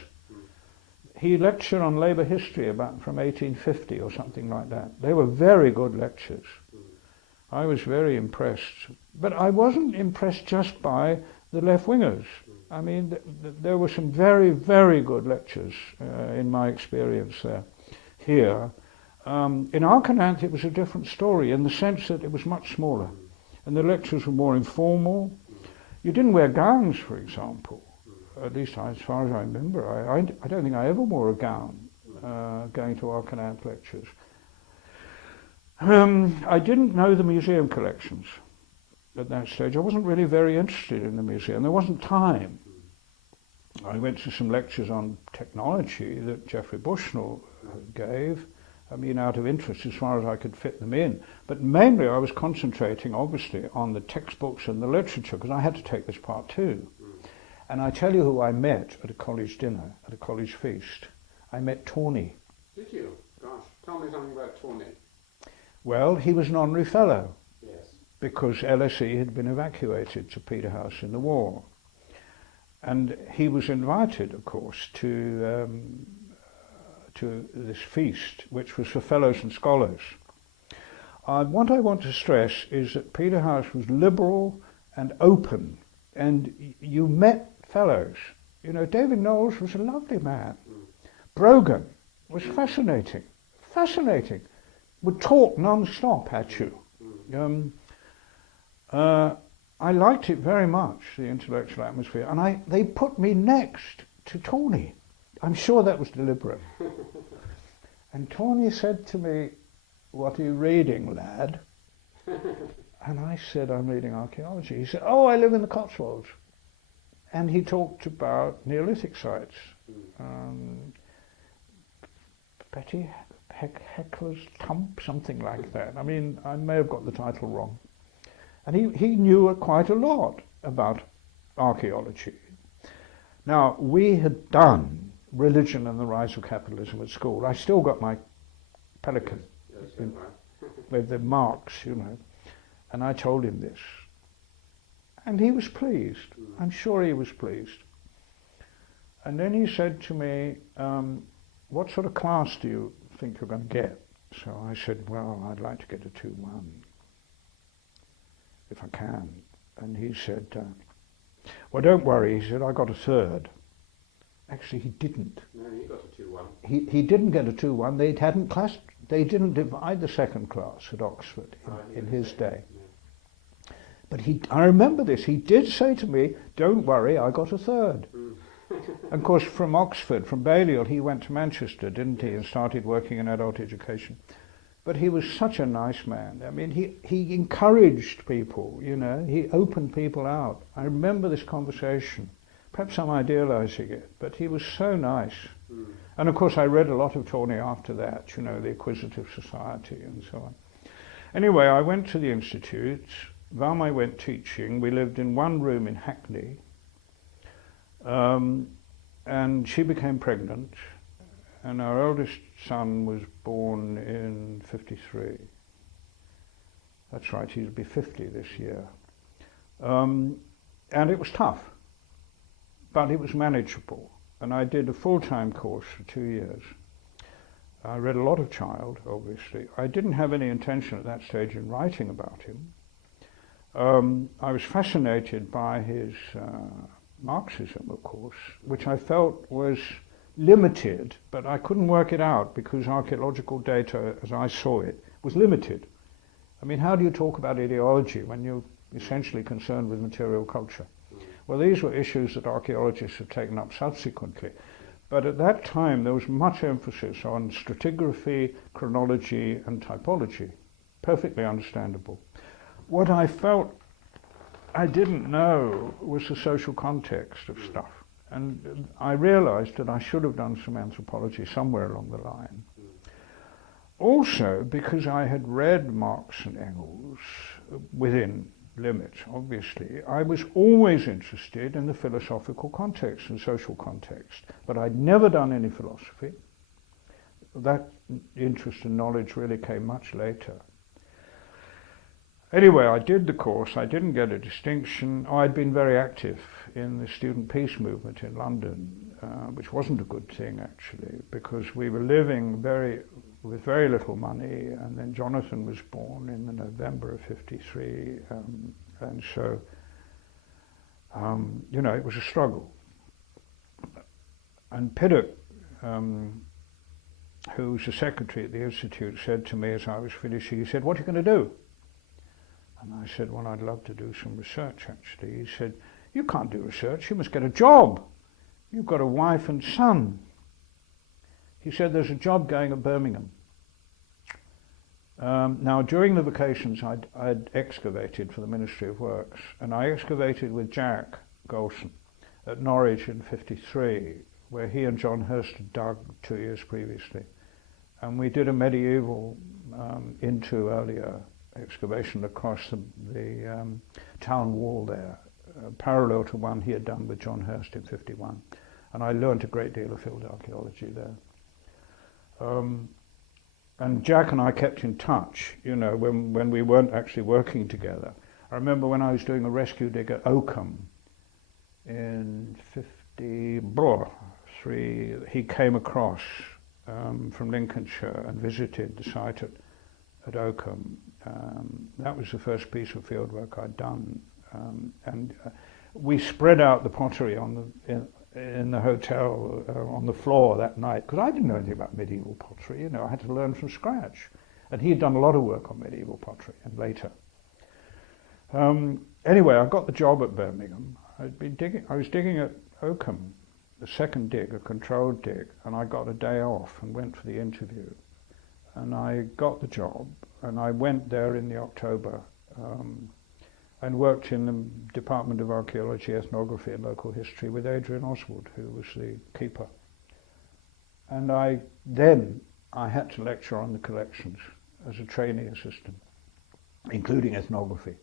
He lectured on labour history about from 1850 or something like that. They were very good lectures. I was very impressed. But I wasn't impressed just by the left-wingers. I mean, there were some very, very good lectures in my experience there. Here, in Arcanant it was a different story in the sense that it was much smaller. And the lectures were more informal. You didn't wear gowns, for example. At least as far as I remember. I don't think I ever wore a gown going to Arcanant lectures. I didn't know the museum collections at that stage. I wasn't really very interested in the museum. There wasn't time. I went to some lectures on technology that Geoffrey Bushnell gave, I mean, out of interest as far as I could fit them in. But mainly I was concentrating, obviously, on the textbooks and the literature, because I had to take this part too. And I tell you who I met at a college dinner, at a college feast. I met Tawney. Did you? Gosh, tell me something about Tawney. Well, he was an honorary fellow Yes. because LSE had been evacuated to Peterhouse in the war. And he was invited, of course, to this feast, which was for fellows and scholars. What I want to stress is that Peterhouse was liberal and open, and you met fellows. You know, David Knowles was a lovely man. Brogan was fascinating, would talk non-stop at you. I liked it very much, the intellectual atmosphere, and they put me next to Tawney. I'm sure that was deliberate. And Tawney said to me, "What are you reading, lad?" And I said, "I'm reading archaeology." He said, "Oh, I live in the Cotswolds." And he talked about Neolithic sites. Betty Heckler's Tump, something like that. I mean, I may have got the title wrong. And he knew quite a lot about archaeology. Now, we had done Religion and the Rise of Capitalism at school. I still got my Pelican with the marks, you know. And I told him this. And he was pleased. I'm sure he was pleased. And then he said to me, "What sort of class do you think you're going to get?" So I said, "Well, I'd like to get a 2-1. if I can. And he said, well, don't worry, he said, I got a third. Actually, he didn't. No, you got a 2-1. He didn't get a 2-1. They didn't divide the second class at Oxford in his day. Yeah. But I remember this, he did say to me, don't worry, I got a third. And of course, from Oxford, from Balliol, he went to Manchester, didn't he, and started working in adult education. But he was such a nice man. I mean, he encouraged people, you know, he opened people out. I remember this conversation. Perhaps I'm idealising it, but he was so nice. And of course, I read a lot of Tawney after that, you know, the Acquisitive Society and so on. Anyway, I went to the Institute. Valmai went teaching. We lived in one room in Hackney. And she became pregnant. And our eldest son was born in 53. That's right, he'll be 50 this year. And it was tough, but it was manageable. And I did a full-time course for 2 years. I read a lot of Child, obviously. I didn't have any intention at that stage in writing about him. I was fascinated by his Marxism, of course, which I felt was limited, but I couldn't work it out because archaeological data, as I saw it, was limited. I mean, how do you talk about ideology when you're essentially concerned with material culture? Well, these were issues that archaeologists have taken up subsequently. But at that time, there was much emphasis on stratigraphy, chronology, and typology. Perfectly understandable. What I felt I didn't know was the social context of stuff. And I realized that I should have done some anthropology somewhere along the line. Also, because I had read Marx and Engels within limits, obviously, I was always interested in the philosophical context and social context, but I'd never done any philosophy. That interest and knowledge really came much later. Anyway, I did the course. I didn't get a distinction. I'd been very active in the student peace movement in London, which wasn't a good thing, actually, because we were living with very little money, and then Jonathan was born in the November of 53, and so, you know, it was a struggle. And Peter, who was the secretary at the Institute, said to me as I was finishing, he said, what are you going to do? And I said, well, I'd love to do some research, actually. He said, you can't do research, you must get a job. You've got a wife and son. He said, there's a job going at Birmingham. Now, during the vacations, I'd excavated for the Ministry of Works, and I excavated with Jack Golson at Norwich in 53, where he and John Hurst had dug 2 years previously. And we did a medieval into earlier excavation across the town wall there, parallel to one he had done with John Hurst in 51. And I learned a great deal of field archaeology there. And Jack and I kept in touch, you know, when we weren't actually working together. I remember when I was doing a rescue dig at Oakham in 53, he came across from Lincolnshire and visited the site at Oakham. That was the first piece of field work I'd done. And we spread out the pottery in the hotel on the floor that night, because I didn't know anything about medieval pottery, you know, I had to learn from scratch. And he had done a lot of work on medieval pottery, and later. Anyway, I got the job at Birmingham. I was digging at Oakham, the second dig, a controlled dig, and I got a day off and went for the interview. And I got the job, and I went there in the October and worked in the Department of Archaeology, Ethnography and Local History with Adrian Oswald, who was the keeper. And then I had to lecture on the collections as a trainee assistant, including ethnography.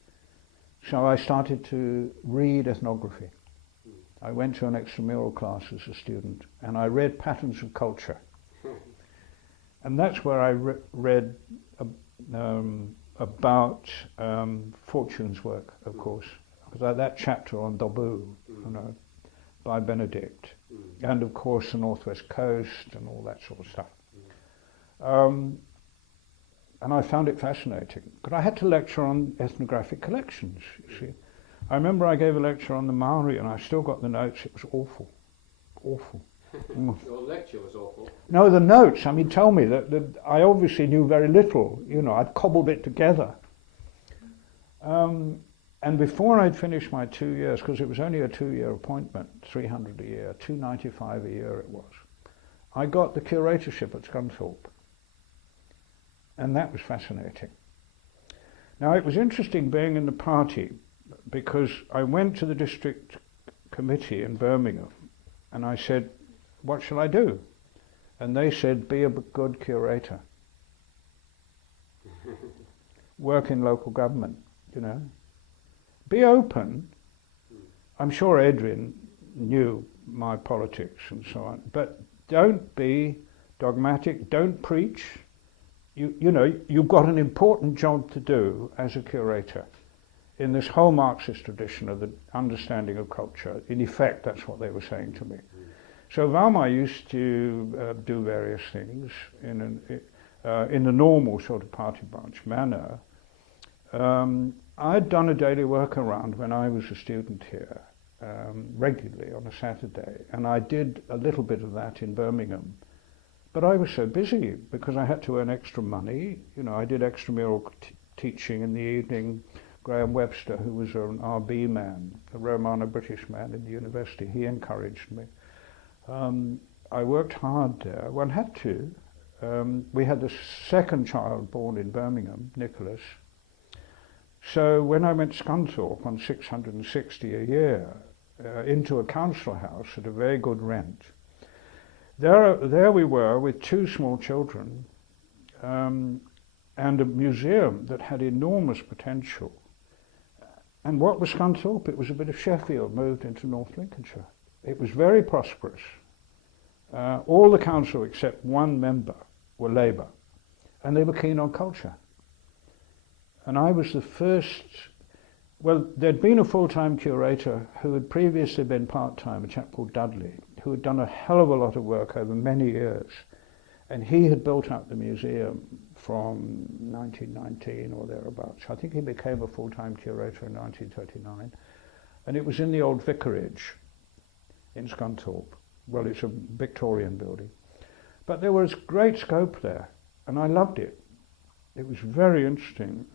So I started to read ethnography. I went to an extramural class as a student, and I read Patterns of Culture. And that's where I read about Fortune's work, of course, because that chapter on Dobu, you know, by Benedict, and of course the Northwest Coast and all that sort of stuff. And I found it fascinating. But I had to lecture on ethnographic collections, you see. I remember I gave a lecture on the Maori, and I still got the notes. It was awful. Awful. Your lecture was awful. No, the notes, I mean, tell me that I obviously knew very little. You know, I'd cobbled it together. And before I'd finished my 2 years, because it was only a 2-year appointment, 300 a year, 295 a year it was, I got the curatorship at Scunthorpe. And that was fascinating. Now, it was interesting being in the party, because I went to the district committee in Birmingham, and I said, what shall I do? And they said, be a good curator. Work in local government, you know. Be open. I'm sure Adrian knew my politics and so on, but don't be dogmatic, don't preach. You know, you've got an important job to do as a curator in this whole Marxist tradition of the understanding of culture. In effect, that's what they were saying to me. So Valmar used to do various things in the normal sort of party branch manner. I'd done a daily work around when I was a student here, regularly on a Saturday, and I did a little bit of that in Birmingham. But I was so busy because I had to earn extra money. You know, I did extramural teaching in the evening. Graham Webster, who was an RB man, a Romano-British man in the university, he encouraged me. I worked hard there. One had to. We had the second child born in Birmingham, Nicholas. So when I went to Scunthorpe on 660 a year, into a council house at a very good rent, there we were with 2 small children, and a museum that had enormous potential. And what was Scunthorpe? It was a bit of Sheffield moved into North Lincolnshire. It was very prosperous. All the council except one member were Labour, and they were keen on culture. And I was the first, well, there'd been a full-time curator who had previously been part-time, a chap called Dudley, who had done a hell of a lot of work over many years. And he had built up the museum from 1919 or thereabouts. I think he became a full-time curator in 1939. And it was in the old vicarage in Scunthorpe. Well, it's a Victorian building. But there was great scope there, and I loved it. It was very interesting.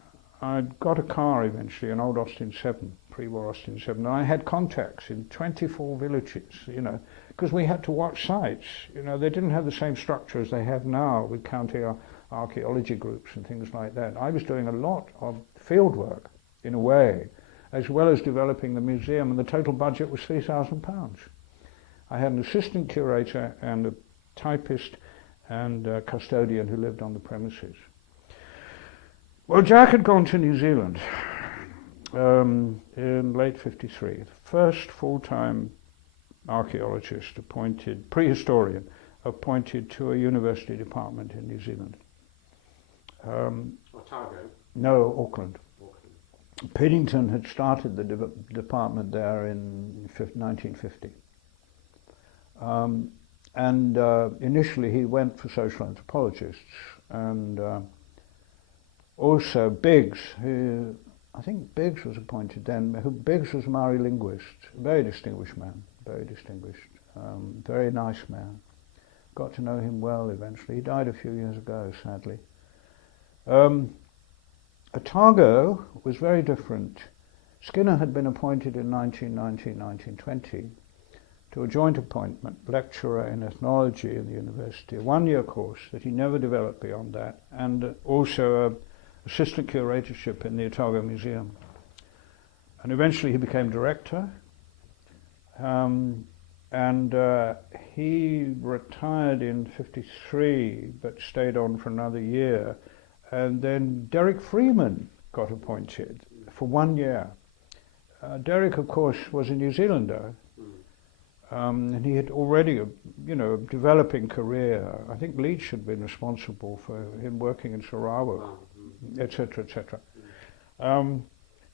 I got a car eventually, an old Austin 7, pre-war Austin 7, and I had contacts in 24 villages, you know, because we had to watch sites. You know, they didn't have the same structure as they have now with county archaeology groups and things like that. I was doing a lot of field work, in a way, as well as developing the museum, and the total budget was £3,000. I had an assistant curator and a typist and a custodian who lived on the premises. Well, Jack had gone to New Zealand in late '53, the first full-time archaeologist appointed, prehistorian, appointed to a university department in New Zealand. Otago? No, Auckland. Piddington had started the department there in 1950. Initially he went for social anthropologists, and also Biggs, who, I think Biggs was appointed then, Biggs was a Maori linguist, very distinguished man, very distinguished, very nice man. Got to know him well eventually. He died a few years ago, sadly. Otago was very different. Skinner had been appointed in 1919-1920 to a joint appointment, lecturer in ethnology in the university, a one-year course that he never developed beyond that, and also a assistant curatorship in the Otago Museum. And eventually he became director, he retired in '53 but stayed on for another year, and then Derek Freeman got appointed for 1 year. Derek, of course, was a New Zealander, and he had already a developing career. I think Leach had been responsible for him working in Sarawak, etc., etc.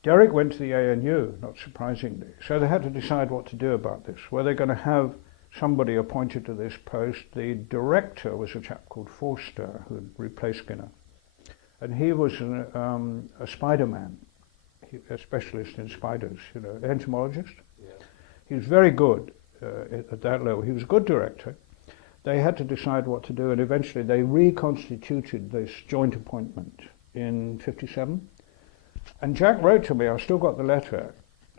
Derek went to the ANU, not surprisingly, so they had to decide what to do about this. Were they going to have somebody appointed to this post? The director was a chap called Forster, who had replaced Skinner. and he was a spider-man, a specialist in spiders, you know, entomologist. Yeah. He was very good at that level. He was a good director. They had to decide what to do, and eventually they reconstituted this joint appointment in '57. And Jack wrote to me, I've still got the letter,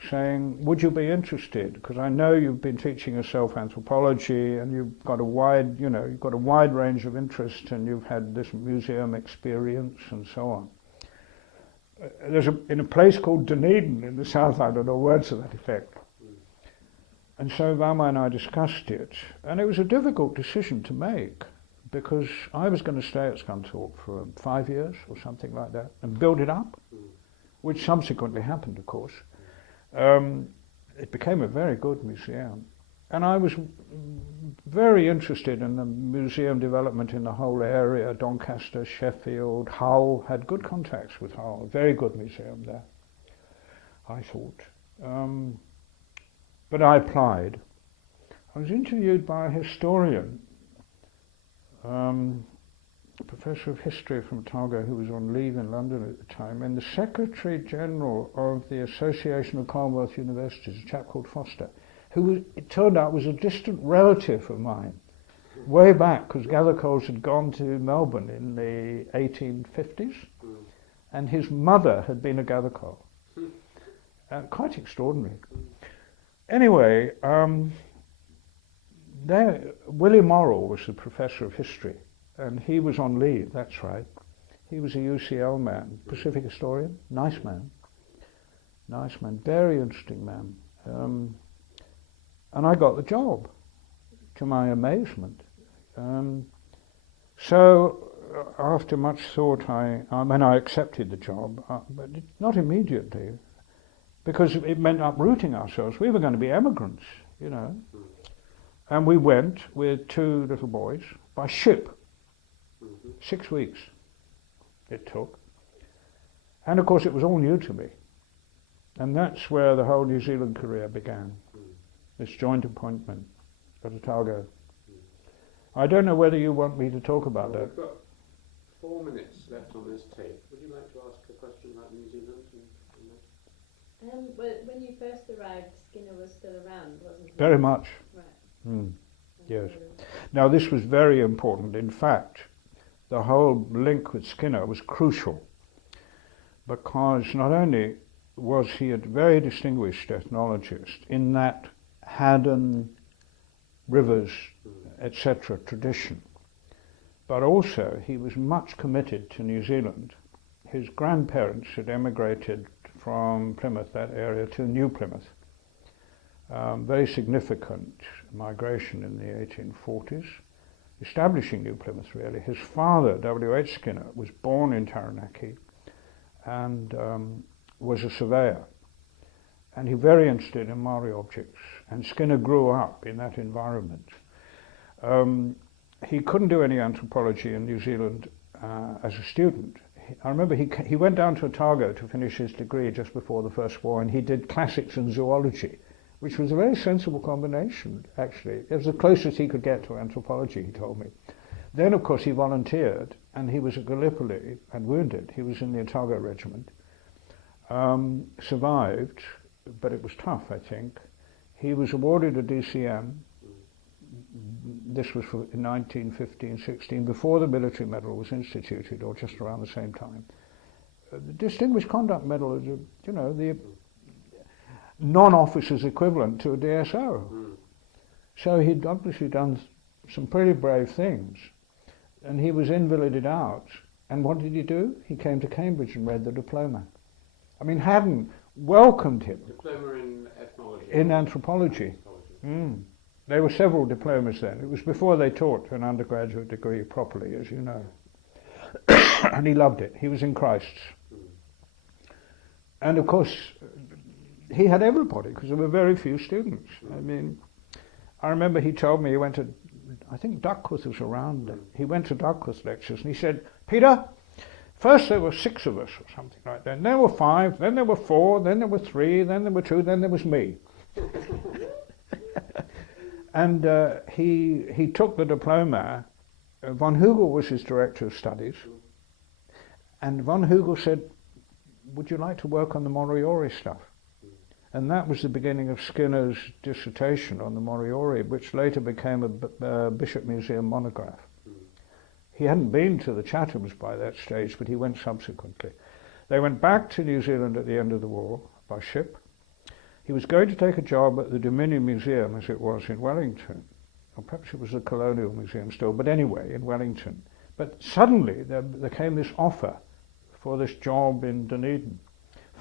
saying, would you be interested? Because I know you've been teaching yourself anthropology and you've got a wide, you know, you've got a wide range of interest and you've had this museum experience and so on. In a place called Dunedin in the south, I don't know words to that effect. And so Valma and I discussed it, and it was a difficult decision to make because I was going to stay at Scunthorpe for 5 years or something like that and build it up, which subsequently happened, of course. It became a very good museum, and I was very interested in the museum development in the whole area. Doncaster, Sheffield, Hull, had good contacts with Hull, a very good museum there, I thought. But I applied. I was interviewed by a historian, a professor of history from Otago who was on leave in London at the time, and the Secretary General of the Association of Commonwealth Universities, a chap called Foster, who it turned out was a distant relative of mine, way back, because Gathercoles had gone to Melbourne in the 1850s, and his mother had been a Gathercole. Quite extraordinary. Anyway, Willie Morrill was the professor of history, and he was on leave, that's right. He was a UCL man, Pacific historian, nice man, very interesting man. And I got the job, to my amazement. So after much thought, I accepted the job, but not immediately, because it meant uprooting ourselves. We were going to be emigrants, you know. And we went with 2 little boys by ship. 6 weeks it took. And of course it was all new to me. And that's where the whole New Zealand career began. This joint appointment at Otago. I don't know whether you want me to talk about that. We've got 4 minutes left on this tape. Would you like to ask a question about New Zealand? Well, when you first arrived, Skinner was still around, wasn't he? Very much. Right. Yes. Now this was very important. In fact, the whole link with Skinner was crucial, because not only was he a very distinguished ethnologist in that Haddon, Rivers, etc. tradition, but also he was much committed to New Zealand. His grandparents had emigrated from Plymouth, that area, to New Plymouth. Very significant migration in the 1840s, establishing New Plymouth really. His father, W.H. Skinner, was born in Taranaki and was a surveyor. And he was very interested in Maori objects, and Skinner grew up in that environment. He couldn't do any anthropology in New Zealand as a student. I remember he went down to Otago to finish his degree just before the First War, and he did classics and zoology, which was a very sensible combination, actually. It was the closest he could get to anthropology, he told me. Then, of course, he volunteered, and he was at Gallipoli and wounded. He was in the Otago regiment. Survived, but it was tough, I think. He was awarded a DCM. This was in 1915-16, before the military medal was instituted, or just around the same time. The Distinguished Conduct Medal is, you know, the non-officer's equivalent to a DSO. So he'd obviously done some pretty brave things, and he was invalided out. And what did he do? He came to Cambridge and read the diploma. I mean, Haddon welcomed him. Diploma in ethnology. In anthropology. There were several diplomas then. It was before they taught an undergraduate degree properly, as you know. And he loved it. He was in Christ's. And of course, he had everybody, because there were very few students. I mean, I remember he told me he went to, I think Duckworth was around then. He went to Duckworth lectures and he said, Peter, first there were 6 of us or something like that. Then there were 5, then there were 4, then there were 3, then there were 2, then there was me. And he took the diploma. Von Hugel was his director of studies, And von Hugel said, would you like to work on the Moriori stuff? And that was the beginning of Skinner's dissertation on the Moriori, which later became a Bishop Museum monograph. He hadn't been to the Chathams by that stage, but he went subsequently. They went back to New Zealand at the end of the war by ship. He was going to take a job at the Dominion Museum, as it was in Wellington, or perhaps it was the Colonial Museum still, but anyway, in Wellington. But suddenly there came this offer for this job in Dunedin,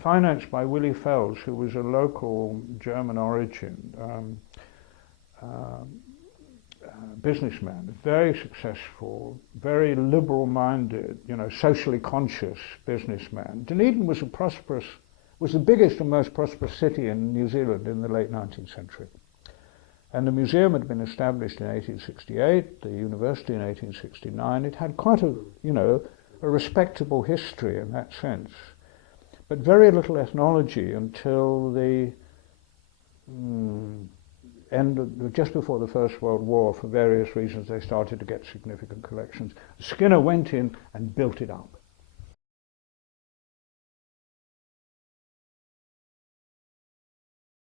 financed by Willy Fels, who was a local German origin businessman, very successful, very liberal-minded, socially conscious businessman. Dunedin was the biggest and most prosperous city in New Zealand in the late 19th century. And the museum had been established in 1868, the university in 1869. It had quite a respectable history in that sense, but very little ethnology until the just before the First World War. For various reasons, they started to get significant collections. Skinner went in and built it up.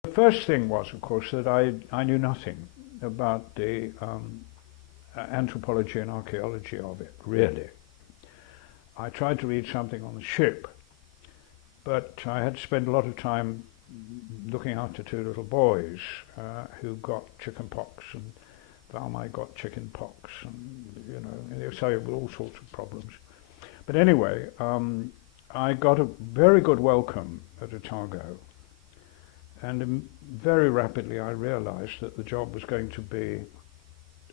The first thing was, of course, that I knew nothing about the anthropology and archaeology of it, really. I tried to read something on the ship, but I had to spend a lot of time looking after two little boys who got chicken pox, and Valmai got chicken pox, and they were with all sorts of problems. But anyway, I got a very good welcome at Otago, and very rapidly I realized that the job was going to be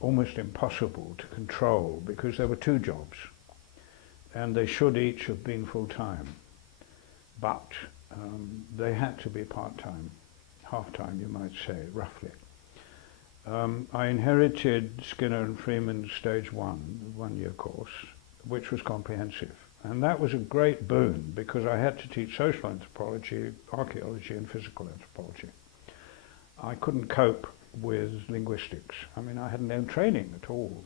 almost impossible to control, because there were two jobs, and they should each have been full-time, but they had to be part-time, half-time you might say, roughly. I inherited Skinner and Freeman's Stage 1, one-year course, which was comprehensive. And that was a great boon, because I had to teach social anthropology, archaeology and physical anthropology. I couldn't cope with linguistics. I mean, I had no training at all.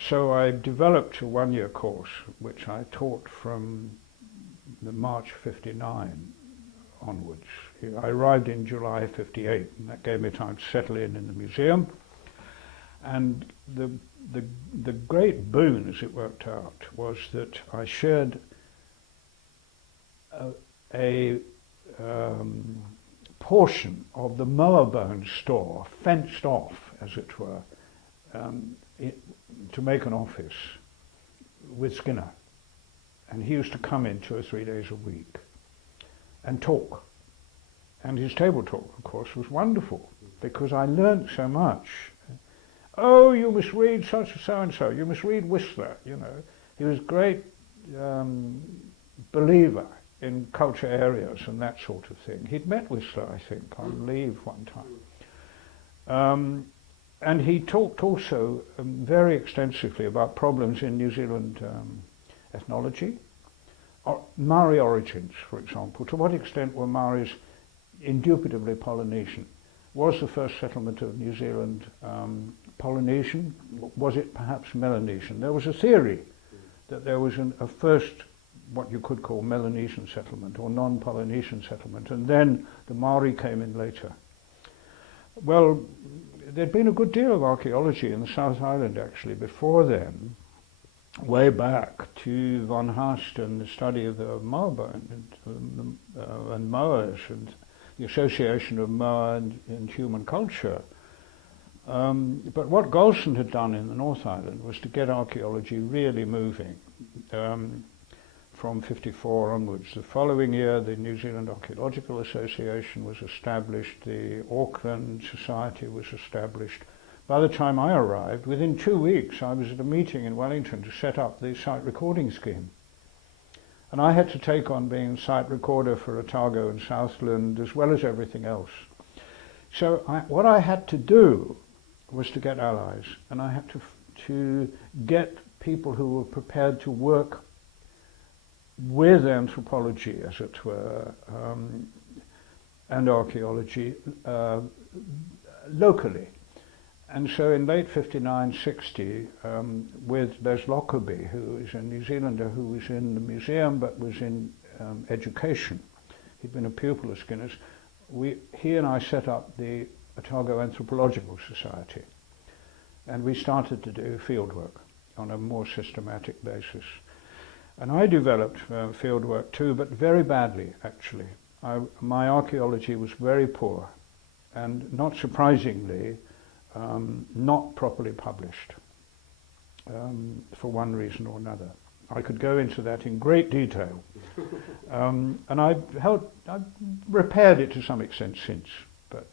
So I developed a one-year course, which I taught from the March 59 onwards. I arrived in July 58, and that gave me time to settle in the museum. And the great boon, as it worked out, was that I shared a portion of the Moabone store, fenced off, as it were, to make an office with Skinner. And he used to come in 2 or 3 days a week and talk. And his table talk, of course, was wonderful, because I learnt so much. Oh, you must read such and so-and-so, you must read Whistler, He was a great believer in culture areas and that sort of thing. He'd met Whistler, I think, on leave one time. And he talked also very extensively about problems in New Zealand ethnology, or Maori origins, for example. To what extent were Maoris indubitably Polynesian? Was the first settlement of New Zealand Polynesian? Was it perhaps Melanesian? There was a theory that there was a first, what you could call Melanesian settlement, or non-Polynesian settlement, and then the Maori came in later. Well, there'd been a good deal of archaeology in the South Island, actually, before then, way back to von Haast and the study of the Moabone and Moas, and the association of Moa and human culture. But what Golson had done in the North Island was to get archaeology really moving from 54 onwards. The following year, the New Zealand Archaeological Association was established, the Auckland Society was established. By the time I arrived, within 2 weeks, I was at a meeting in Wellington to set up the site recording scheme. And I had to take on being site recorder for Otago and Southland, as well as everything else. So what I had to do was to get allies, and I had to get people who were prepared to work with anthropology, as it were, and archaeology locally. And so in late 59, 60, with Les Lockerbie, who is a New Zealander who was in the museum but was in education, he'd been a pupil of Skinner's, he and I set up the Otago Anthropological Society, and we started to do fieldwork on a more systematic basis. And I developed fieldwork too, but very badly actually. My archaeology was very poor, and not surprisingly, not properly published, for one reason or another. I could go into that in great detail, and I've repaired it to some extent since, but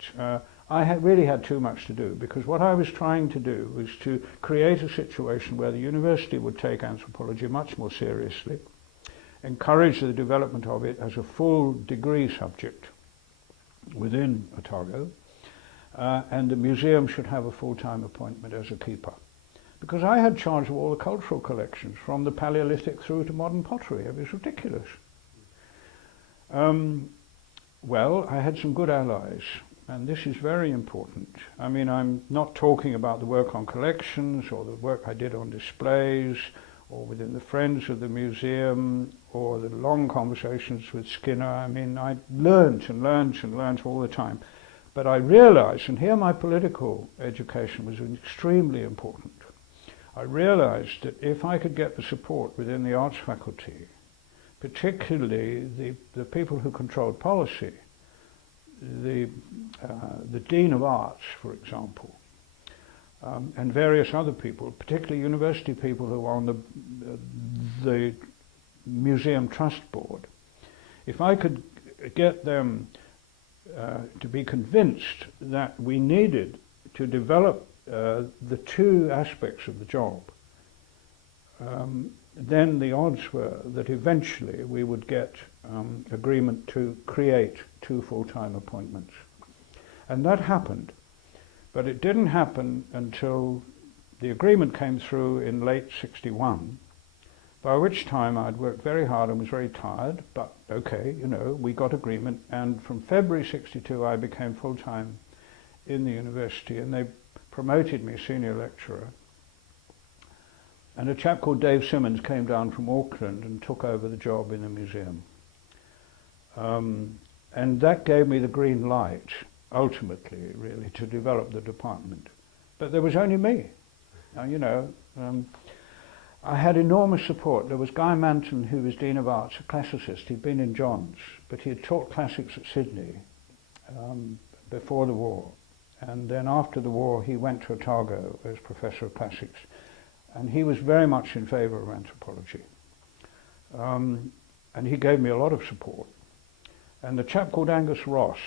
I really had too much to do, because what I was trying to do was to create a situation where the university would take anthropology much more seriously, encourage the development of it as a full degree subject within Otago, and the museum should have a full-time appointment as a keeper. Because I had charge of all the cultural collections, from the Paleolithic through to modern pottery. It was ridiculous. Well, I had some good allies, and this is very important. I mean, I'm not talking about the work on collections, or the work I did on displays, or within the Friends of the Museum, or the long conversations with Skinner. I mean, I learnt and learnt and learnt all the time. But I realized, and here my political education was extremely important, I realized that if I could get the support within the arts faculty, particularly the people who controlled policy, the Dean of Arts, for example, and various other people, particularly university people who were on the Museum Trust Board, if I could get them to be convinced that we needed to develop the two aspects of the job, then the odds were that eventually we would get agreement to create 2 full-time appointments. And that happened, but it didn't happen until the agreement came through in late 61, by which time I'd worked very hard and was very tired, but okay, you know, we got agreement, and from February 62 I became full-time in the university, and they promoted me senior lecturer. And a chap called Dave Simmons came down from Auckland and took over the job in the museum. And that gave me the green light, ultimately, really, to develop the department. But there was only me. Now, you know, I had enormous support. There was Guy Manton, who was Dean of Arts, a classicist. He'd been in Johns, but he had taught classics at Sydney before the war. And then after the war, he went to Otago as Professor of Classics. And he was very much in favour of anthropology. And he gave me a lot of support. And the chap called Angus Ross,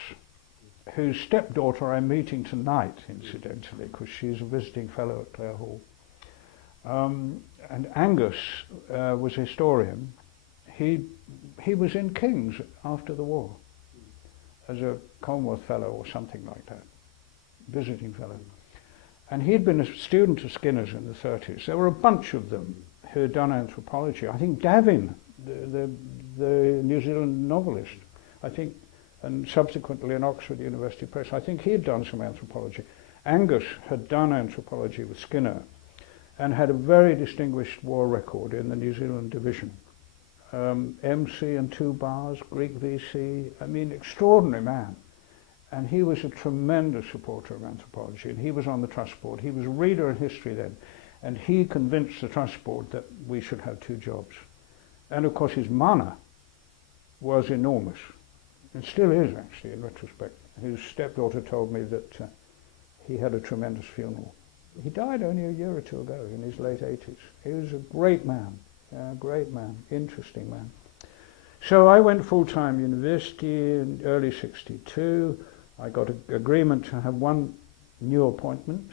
whose stepdaughter I'm meeting tonight, incidentally, because she's a visiting fellow at Clare Hall. And Angus was a historian. He was in King's after the war as a Commonwealth Fellow or something like that, visiting fellow. And he'd been a student of Skinner's in the 30s. There were a bunch of them who had done anthropology. I think Gavin, the New Zealand novelist, I think, and subsequently in Oxford University Press, I think he had done some anthropology. Angus had done anthropology with Skinner and had a very distinguished war record in the New Zealand division. MC and 2 bars, Greek VC, I mean, extraordinary man. And he was a tremendous supporter of anthropology, and he was on the Trust Board. He was a reader in history then, and he convinced the Trust Board that we should have 2 jobs. And of course his mana was enormous, and still is actually in retrospect. His stepdaughter told me that he had a tremendous funeral. He died only a year or 2 ago, in his late 80s. He was a great man, interesting man. So I went full-time university in early 62. I got an agreement to have 1 new appointment,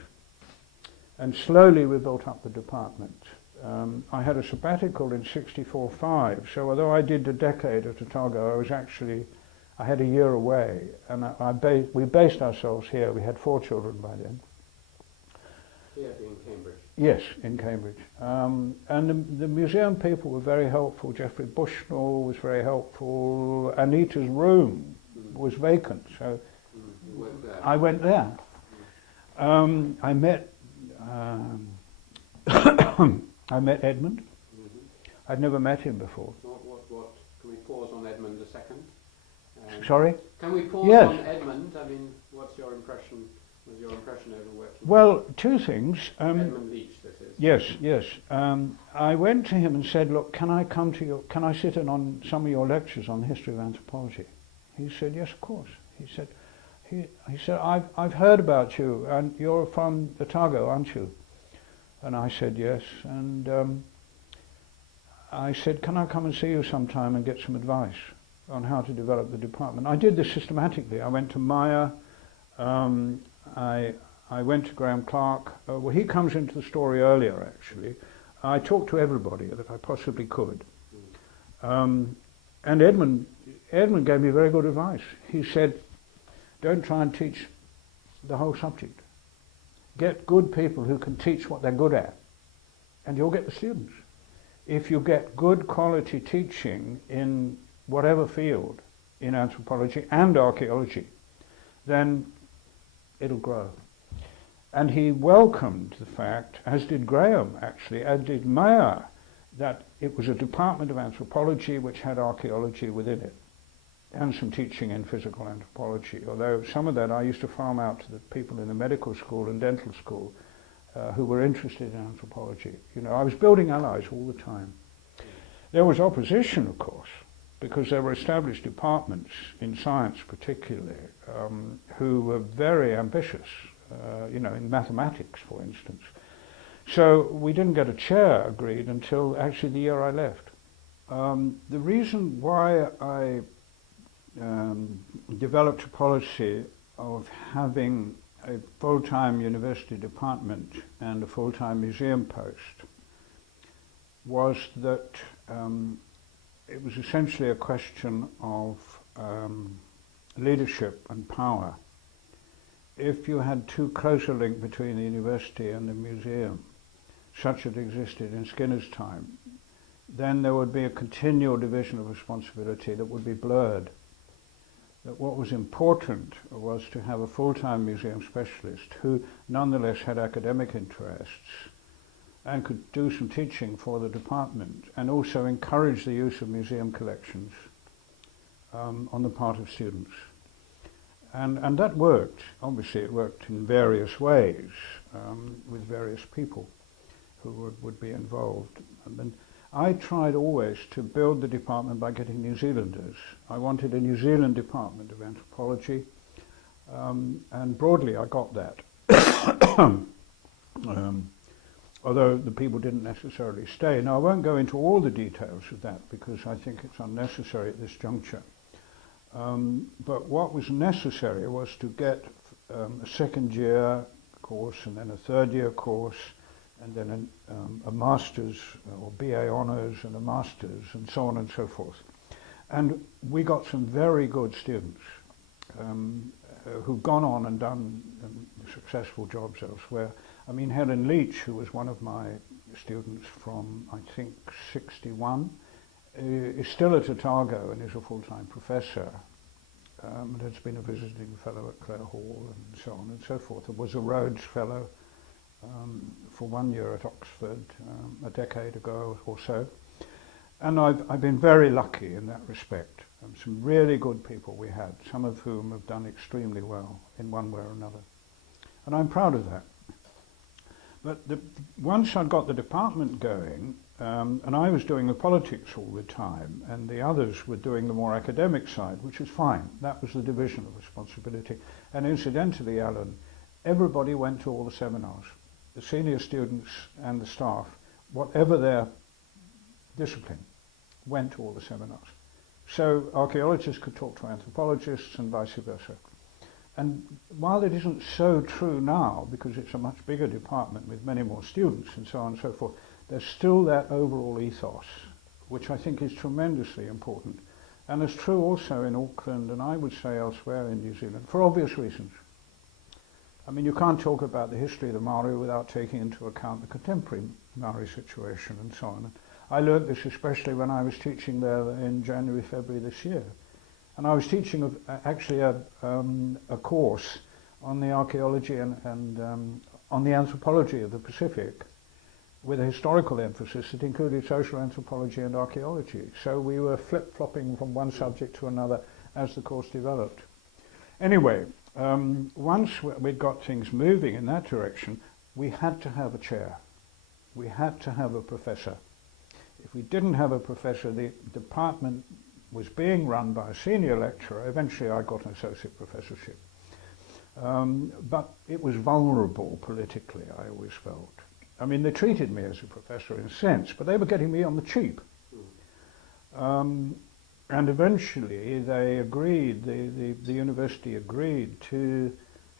and slowly we built up the department. I had a sabbatical in 64-5, so although I did a decade at Otago, I had a year away, and we based ourselves here. We had 4 children by then. Here in Cambridge? Yes, in Cambridge. And the museum people were very helpful. Geoffrey Bushnell was very helpful. Anita's room was vacant, so You went there. I went there. I met I met Edmund. I'd never met him before. What? Can we pause on Edmund a second? Sorry? Can we pause Yes. on Edmund? I mean, what's your impression? Was your impression over working? Well, two things. Edmund Leach, this is. Yes, yes. I went to him and said, look, can I sit in on some of your lectures on the history of anthropology? He said, yes, of course. He said, I've heard about you, and you're from Otago, aren't you? And I said, yes. And I said, can I come and see you sometime and get some advice on how to develop the department? I did this systematically. I went to Maya. I went to Graham Clark. Well, he comes into the story earlier, actually. I talked to everybody that I possibly could. And Edmund gave me very good advice. He said, don't try and teach the whole subject. Get good people who can teach what they're good at, and you'll get the students. If you get good quality teaching in whatever field, in anthropology and archaeology, then it'll grow. And he welcomed the fact, as did Graham actually, as did Maya, that it was a department of anthropology which had archaeology within it, and some teaching in physical anthropology, although some of that I used to farm out to the people in the medical school and dental school who were interested in anthropology. You know, I was building allies all the time. There was opposition, of course, because there were established departments, in science particularly, who were very ambitious, you know, in mathematics, for instance. So we didn't get a chair agreed until actually the year I left. The reason why I developed a policy of having a full-time university department and a full-time museum post was that it was essentially a question of leadership and power. If you had too close a link between the university and the museum, such as existed in Skinner's time, then there would be a continual division of responsibility that would be blurred. That what was important was to have a full-time museum specialist who nonetheless had academic interests and could do some teaching for the department and also encourage the use of museum collections on the part of students. And that worked. Obviously it worked in various ways with various people who would be involved. And I tried always to build the department by getting New Zealanders. I wanted a New Zealand department of anthropology, and broadly I got that. Although the people didn't necessarily stay. Now I won't go into all the details of that because I think it's unnecessary at this juncture. But what was necessary was to get a second year course and then a third year course and then a master's or BA honours and a master's and so on and so forth. And we got some very good students who've gone on and done successful jobs elsewhere. I mean, Helen Leach, who was one of my students from, I think, 61, is still at Otago and is a full-time professor, and has been a visiting fellow at Clare Hall and so on and so forth. And was a Rhodes Fellow for 1 year at Oxford a decade ago or so. And I've been very lucky in that respect. Some really good people we had, some of whom have done extremely well in one way or another. And I'm proud of that. But once I got the department going, and I was doing the politics all the time, and the others were doing the more academic side, which is fine. That was the division of responsibility. And incidentally, Alan, everybody went to all the seminars. The senior students and the staff, whatever their discipline, went to all the seminars. So archaeologists could talk to anthropologists and vice versa. And while it isn't so true now, because it's a much bigger department with many more students and so on and so forth, there's still that overall ethos, which I think is tremendously important. And it's true also in Auckland, and I would say elsewhere in New Zealand, for obvious reasons. I mean, you can't talk about the history of the Maori without taking into account the contemporary Maori situation and so on. And I learnt this especially when I was teaching there in January, February this year. And I was teaching actually a course on the archaeology and on the anthropology of the Pacific, with a historical emphasis that included social anthropology and archaeology. So we were flip-flopping from one subject to another as the course developed. Anyway, once we'd got things moving in that direction, we had to have a chair. We had to have a professor. If we didn't have a professor, the department was being run by a senior lecturer. Eventually I got an associate professorship. But it was vulnerable politically, I always felt. I mean, they treated me as a professor in a sense, but they were getting me on the cheap. And eventually they agreed, the university agreed to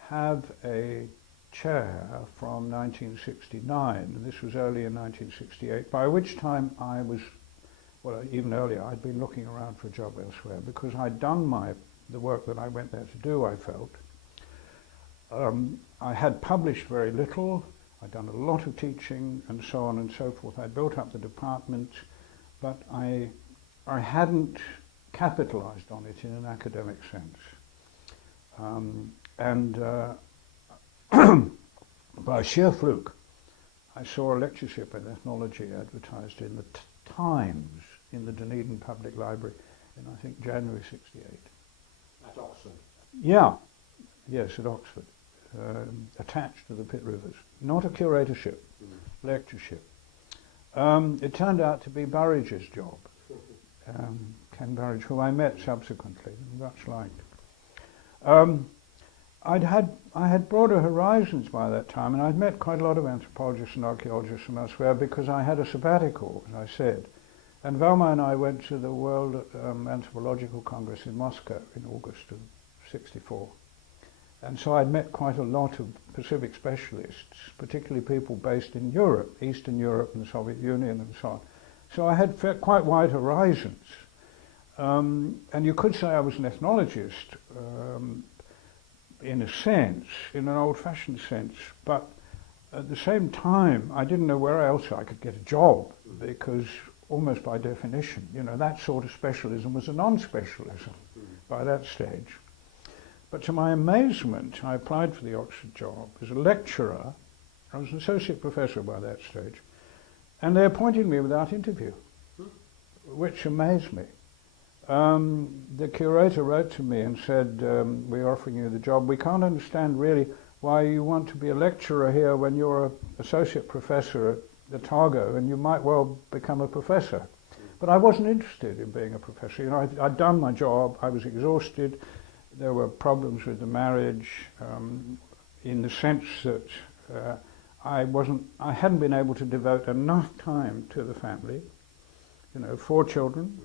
have a chair from 1969, and this was early in 1968, by which time I was, well, even earlier, I'd been looking around for a job elsewhere because I'd done the work that I went there to do, I felt. I had published very little, I'd done a lot of teaching and so on and so forth. I'd built up the department, but I hadn't capitalized on it in an academic sense. By sheer fluke, I saw a lectureship in ethnology advertised in the Times in the Dunedin Public Library in, I think, January '68. At Oxford? Yeah, yes, at Oxford, attached to the Pitt Rivers. Not a curatorship, lectureship. It turned out to be Burridge's job. Ken Burridge, who I met subsequently, much liked. I had broader horizons by that time, and I'd met quite a lot of anthropologists and archaeologists from elsewhere because I had a sabbatical, as I said. And Velma and I went to the World Anthropological Congress in Moscow in August of '64. And so I'd met quite a lot of Pacific specialists, particularly people based in Europe, Eastern Europe and the Soviet Union and so on. So I had quite wide horizons. And you could say I was an ethnologist, in a sense, in an old-fashioned sense, but at the same time I didn't know where else I could get a job, because almost by definition, you know, that sort of specialism was a non-specialism by that stage. But to my amazement, I applied for the Oxford job as a lecturer. I was an associate professor by that stage, and they appointed me without interview, which amazed me. The curator wrote to me and said, we're offering you the job. We can't understand really why you want to be a lecturer here when you're an associate professor at Otago, and you might well become a professor. But I wasn't interested in being a professor. You know, I'd done my job, I was exhausted. There were problems with the marriage, in the sense that I hadn't been able to devote enough time to the family. You know, 4 children,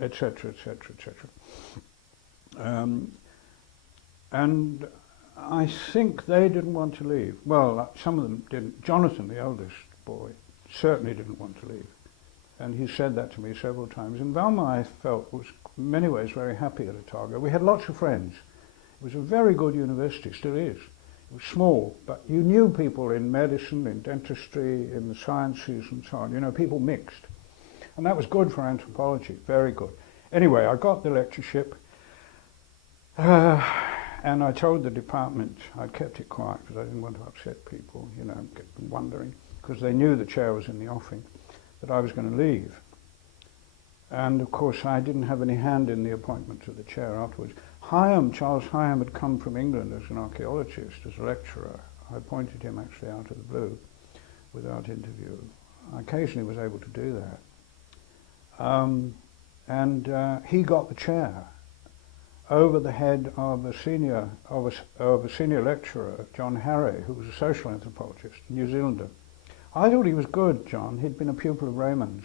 etc., etc., etc. And I think they didn't want to leave. Well, some of them didn't. Jonathan, the eldest boy, certainly didn't want to leave. And he said that to me several times. And Velma, I felt, was in many ways very happy at Otago. We had lots of friends. It was a very good university, still is. It was small, but you knew people in medicine, in dentistry, in the sciences and so on. You know, people mixed. And that was good for anthropology, very good. Anyway, I got the lectureship, and I told the department, I'd kept it quiet because I didn't want to upset people, you know, get them wondering, because they knew the chair was in the offing, that I was going to leave. And of course I didn't have any hand in the appointment to the chair afterwards. Charles Hyam had come from England as an archaeologist, as a lecturer. I appointed him actually out of the blue, without interview. I occasionally was able to do that. He got the chair over the head of a senior lecturer, John Henare, who was a social anthropologist, a New Zealander. I thought he was good, John. He'd been a pupil of Raymond's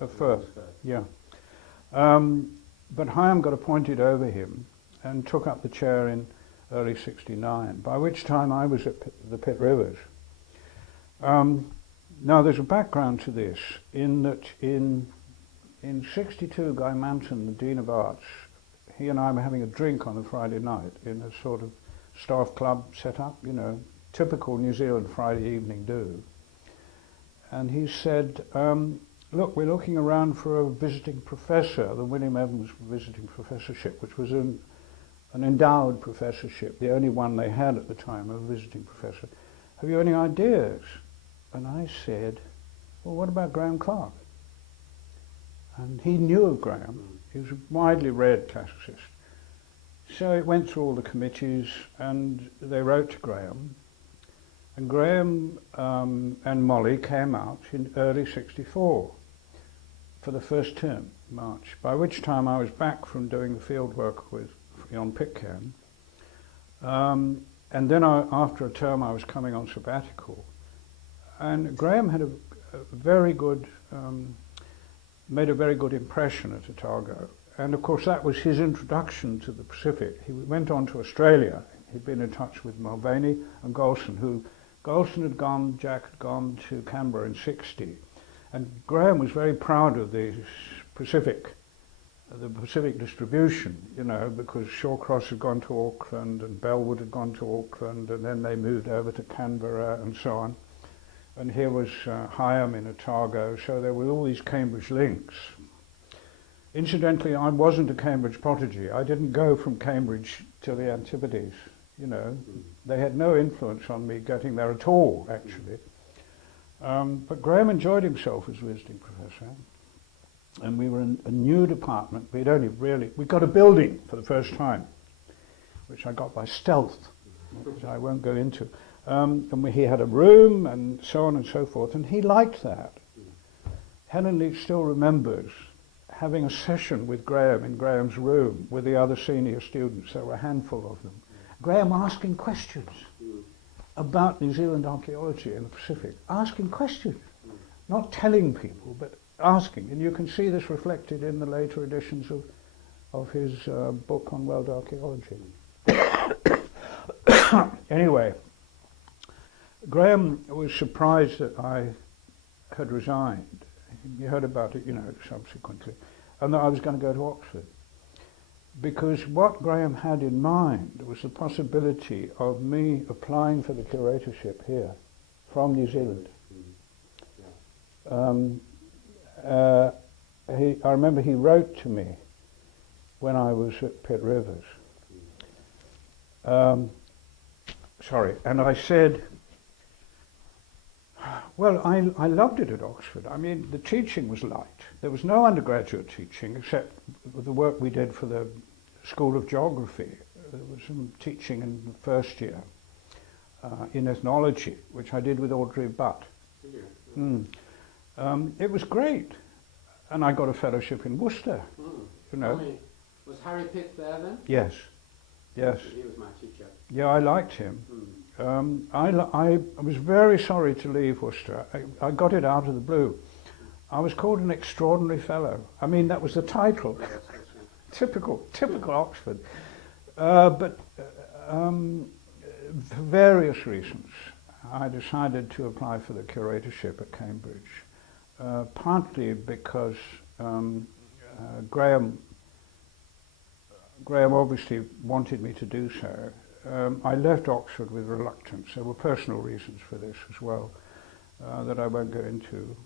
at Firth. Yeah. But Hyam got appointed over him and took up the chair in early '69, by which time I was at the Pitt Rivers. Now there's a background to this, in that in '62, Guy Manton, the Dean of Arts, he and I were having a drink on a Friday night in a sort of staff club set up, you know, typical New Zealand Friday evening do. And he said, look, we're looking around for a visiting professor, the William Evans visiting professorship, which was an endowed professorship, the only one they had at the time, a visiting professor. Have you any ideas? And I said, well, what about Graham Clark? And he knew of Graham. He was a widely read classicist. So it went through all the committees, and they wrote to Graham. And Graham and Molly came out in early '64 for the first term, March, by which time I was back from doing the field work on Pitcairn. And then after a term I was coming on sabbatical. And Graham had a very good, made a very good impression at Otago. And of course that was his introduction to the Pacific. He went on to Australia. He'd been in touch with Mulvaney and Golson, Jack had gone to Canberra in '60. And Graham was very proud of the Pacific distribution, you know, because Shawcross had gone to Auckland and Bellwood had gone to Auckland, and then they moved over to Canberra and so on. And here was Higham in Otago, so there were all these Cambridge links. Incidentally, I wasn't a Cambridge prodigy. I didn't go from Cambridge to the Antipodes, you know. They had no influence on me getting there at all, actually. But Graham enjoyed himself as visiting professor. And we were in a new department. We got a building for the first time, which I got by stealth, which I won't go into. And he had a room and so on and so forth, and he liked that. Helen Leach still remembers having a session with Graham in Graham's room with the other senior students. There were a handful of them. Graham asking questions about New Zealand archaeology in the Pacific. Asking questions, not telling people, but asking. And you can see this reflected in the later editions of his book on world archaeology. Anyway, Graham was surprised that I had resigned. He heard about it, you know, subsequently, and that I was going to go to Oxford. Because what Graham had in mind was the possibility of me applying for the curatorship here from New Zealand. I remember he wrote to me when I was at Pitt Rivers. And I said, well, I loved it at Oxford. I mean, the teaching was light. There was no undergraduate teaching except the work we did for the School of Geography. There was some teaching in the first year in ethnology, which I did with Audrey Butt. It was great. And I got a fellowship in Worcester. You know. Was Harry Pitt there then? Yes. Yes. He was my teacher. Yeah, I liked him. I was very sorry to leave Worcester. I got it out of the blue. I was called an extraordinary fellow. I mean, that was the title. Yes. Typical Oxford. But for various reasons, I decided to apply for the curatorship at Cambridge. Partly because Graham obviously wanted me to do so. I left Oxford with reluctance. There were personal reasons for this as well that I won't go into.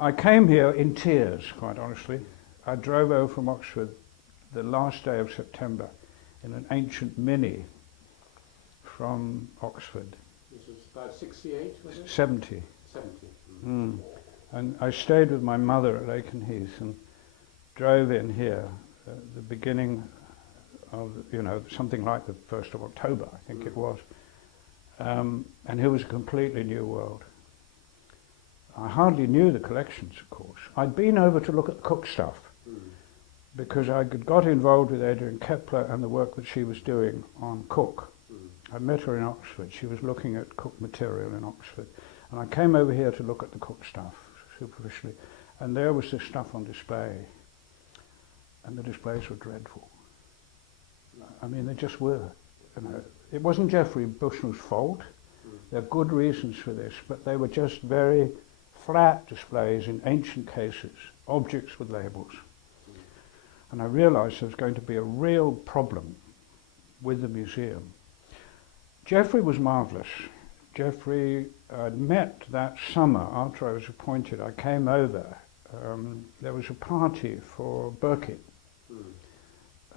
I came here in tears, quite honestly. I drove over from Oxford the last day of September in an ancient Mini from Oxford. This was about 68, was it? 70. 70. And I stayed with my mother at Lakenheath and drove in here at the beginning of, you know, something like the 1st of October, I think it was. And it was a completely new world. I hardly knew the collections, of course. I'd been over to look at the Cook stuff because I got involved with Adrian Kepler and the work that she was doing on Cook. I met her in Oxford. She was looking at Cook material in Oxford. And I came over here to look at the Cook stuff, superficially. And there was this stuff on display. And the displays were dreadful. I mean, they just were. You know, it wasn't Geoffrey Bushnell's fault. There are good reasons for this, but they were just very flat displays in ancient cases, objects with labels. And I realized there was going to be a real problem with the museum. Geoffrey was marvelous. Geoffrey, I'd met that summer after I was appointed. I came over. There was a party for Burkitt.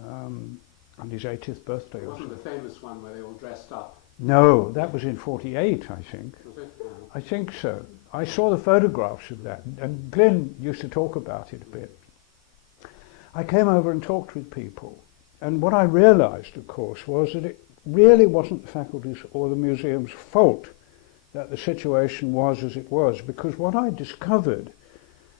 on his 80th birthday. It Or wasn't something. the famous one where they all dressed up, No, that was in 48, I think. was it? No. I think so. I saw the photographs of that, and Glyn used to talk about it a bit. I came over and talked with people, and what I realised, of course, was that it really wasn't the faculty's or the museum's fault that the situation was as it was, because what I discovered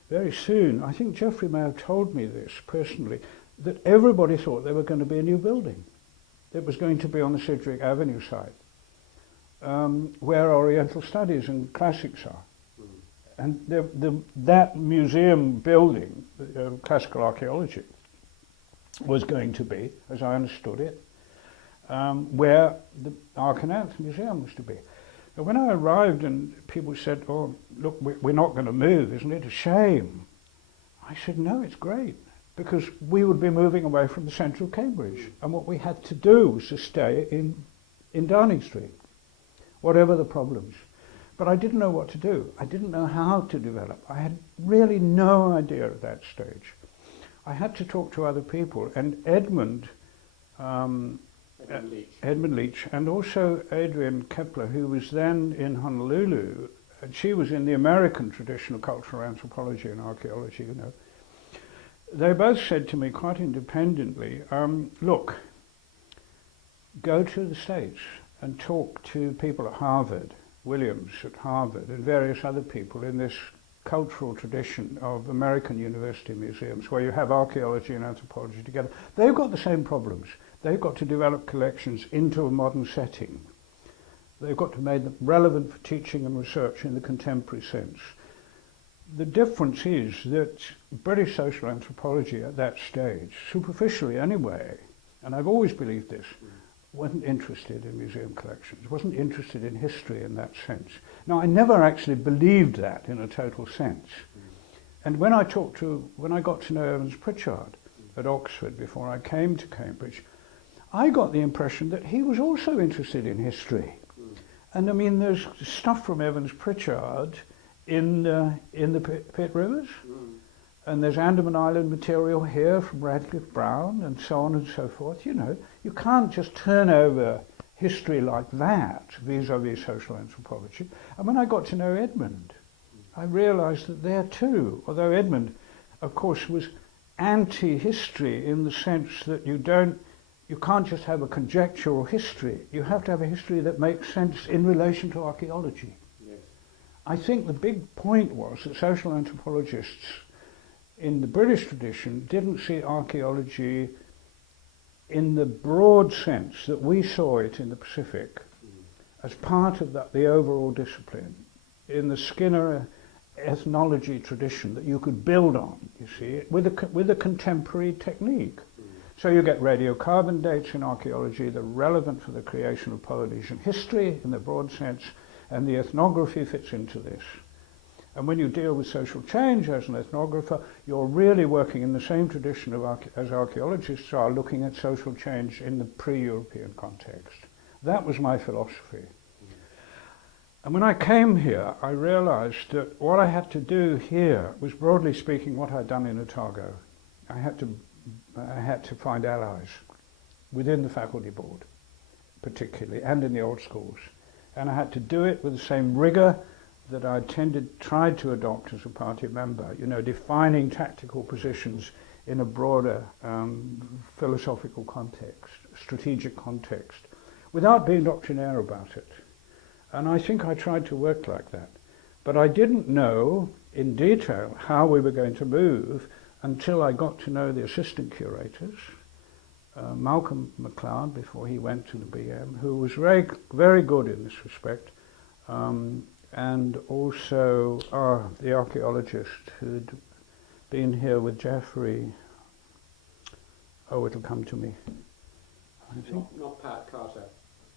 very soon, I think Geoffrey may have told me this personally, that everybody thought there were going to be a new building. It was going to be on the Sidgwick Avenue site, where Oriental Studies and Classics are. And that museum building, classical archaeology, was going to be, as I understood it, where the Ark and Anth Museum was to be. And when I arrived and people said, oh, look, we're not going to move, isn't it a shame? I said, no, it's great, because we would be moving away from the centre of Cambridge. And what we had to do was to stay in Downing Street, whatever the problems. But I didn't know what to do. I didn't know how to develop. I had really no idea at that stage. I had to talk to other people, and Edmund Leach, and also Adrian Kepler, who was then in Honolulu, and she was in the American tradition of cultural anthropology and archaeology, you know. They both said to me quite independently, look, go to the States and talk to people at Harvard, Williams at Harvard, and various other people in this cultural tradition of American university museums where you have archaeology and anthropology together. They've got the same problems. They've got to develop collections into a modern setting. They've got to make them relevant for teaching and research in the contemporary sense. The difference is that British social anthropology at that stage, superficially anyway, and I've always believed this, wasn't interested in museum collections, wasn't interested in history in that sense. Now, I never actually believed that in a total sense. And when I got to know Evans Pritchard at Oxford before I came to Cambridge, I got the impression that he was also interested in history. And I mean, there's stuff from Evans Pritchard in the Pitt Rivers, and there's Andaman Island material here from Radcliffe Brown, and so on and so forth. You know, you can't just turn over history like that vis-a-vis social anthropology. And when I got to know Edmund, I realised that there too, although Edmund, of course, was anti-history in the sense that you can't just have a conjectural history. You have to have a history that makes sense in relation to archaeology. Yes. I think the big point was that social anthropologists in the British tradition didn't see archaeology in the broad sense that we saw it in the Pacific as part of the overall discipline, in the Skinner ethnology tradition that you could build on, you see, with a contemporary technique. So you get radiocarbon dates in archaeology that are relevant for the creation of Polynesian history in the broad sense, and the ethnography fits into this. And when you deal with social change as an ethnographer, you're really working in the same tradition as archaeologists are, looking at social change in the pre-European context. That was my philosophy. And when I came here, I realized that what I had to do here was, broadly speaking, what I'd done in Otago. I had to find allies within the faculty board, particularly, and in the old schools. And I had to do it with the same rigor that I tried to adopt as a party member, you know, defining tactical positions in a broader philosophical context, strategic context, without being doctrinaire about it. And I think I tried to work like that. But I didn't know in detail how we were going to move until I got to know the assistant curators, Malcolm MacLeod, before he went to the BM, who was very, very good in this respect, and also the archaeologist who'd been here with Geoffrey. Oh, it'll come to me. I think. Not Pat Carter.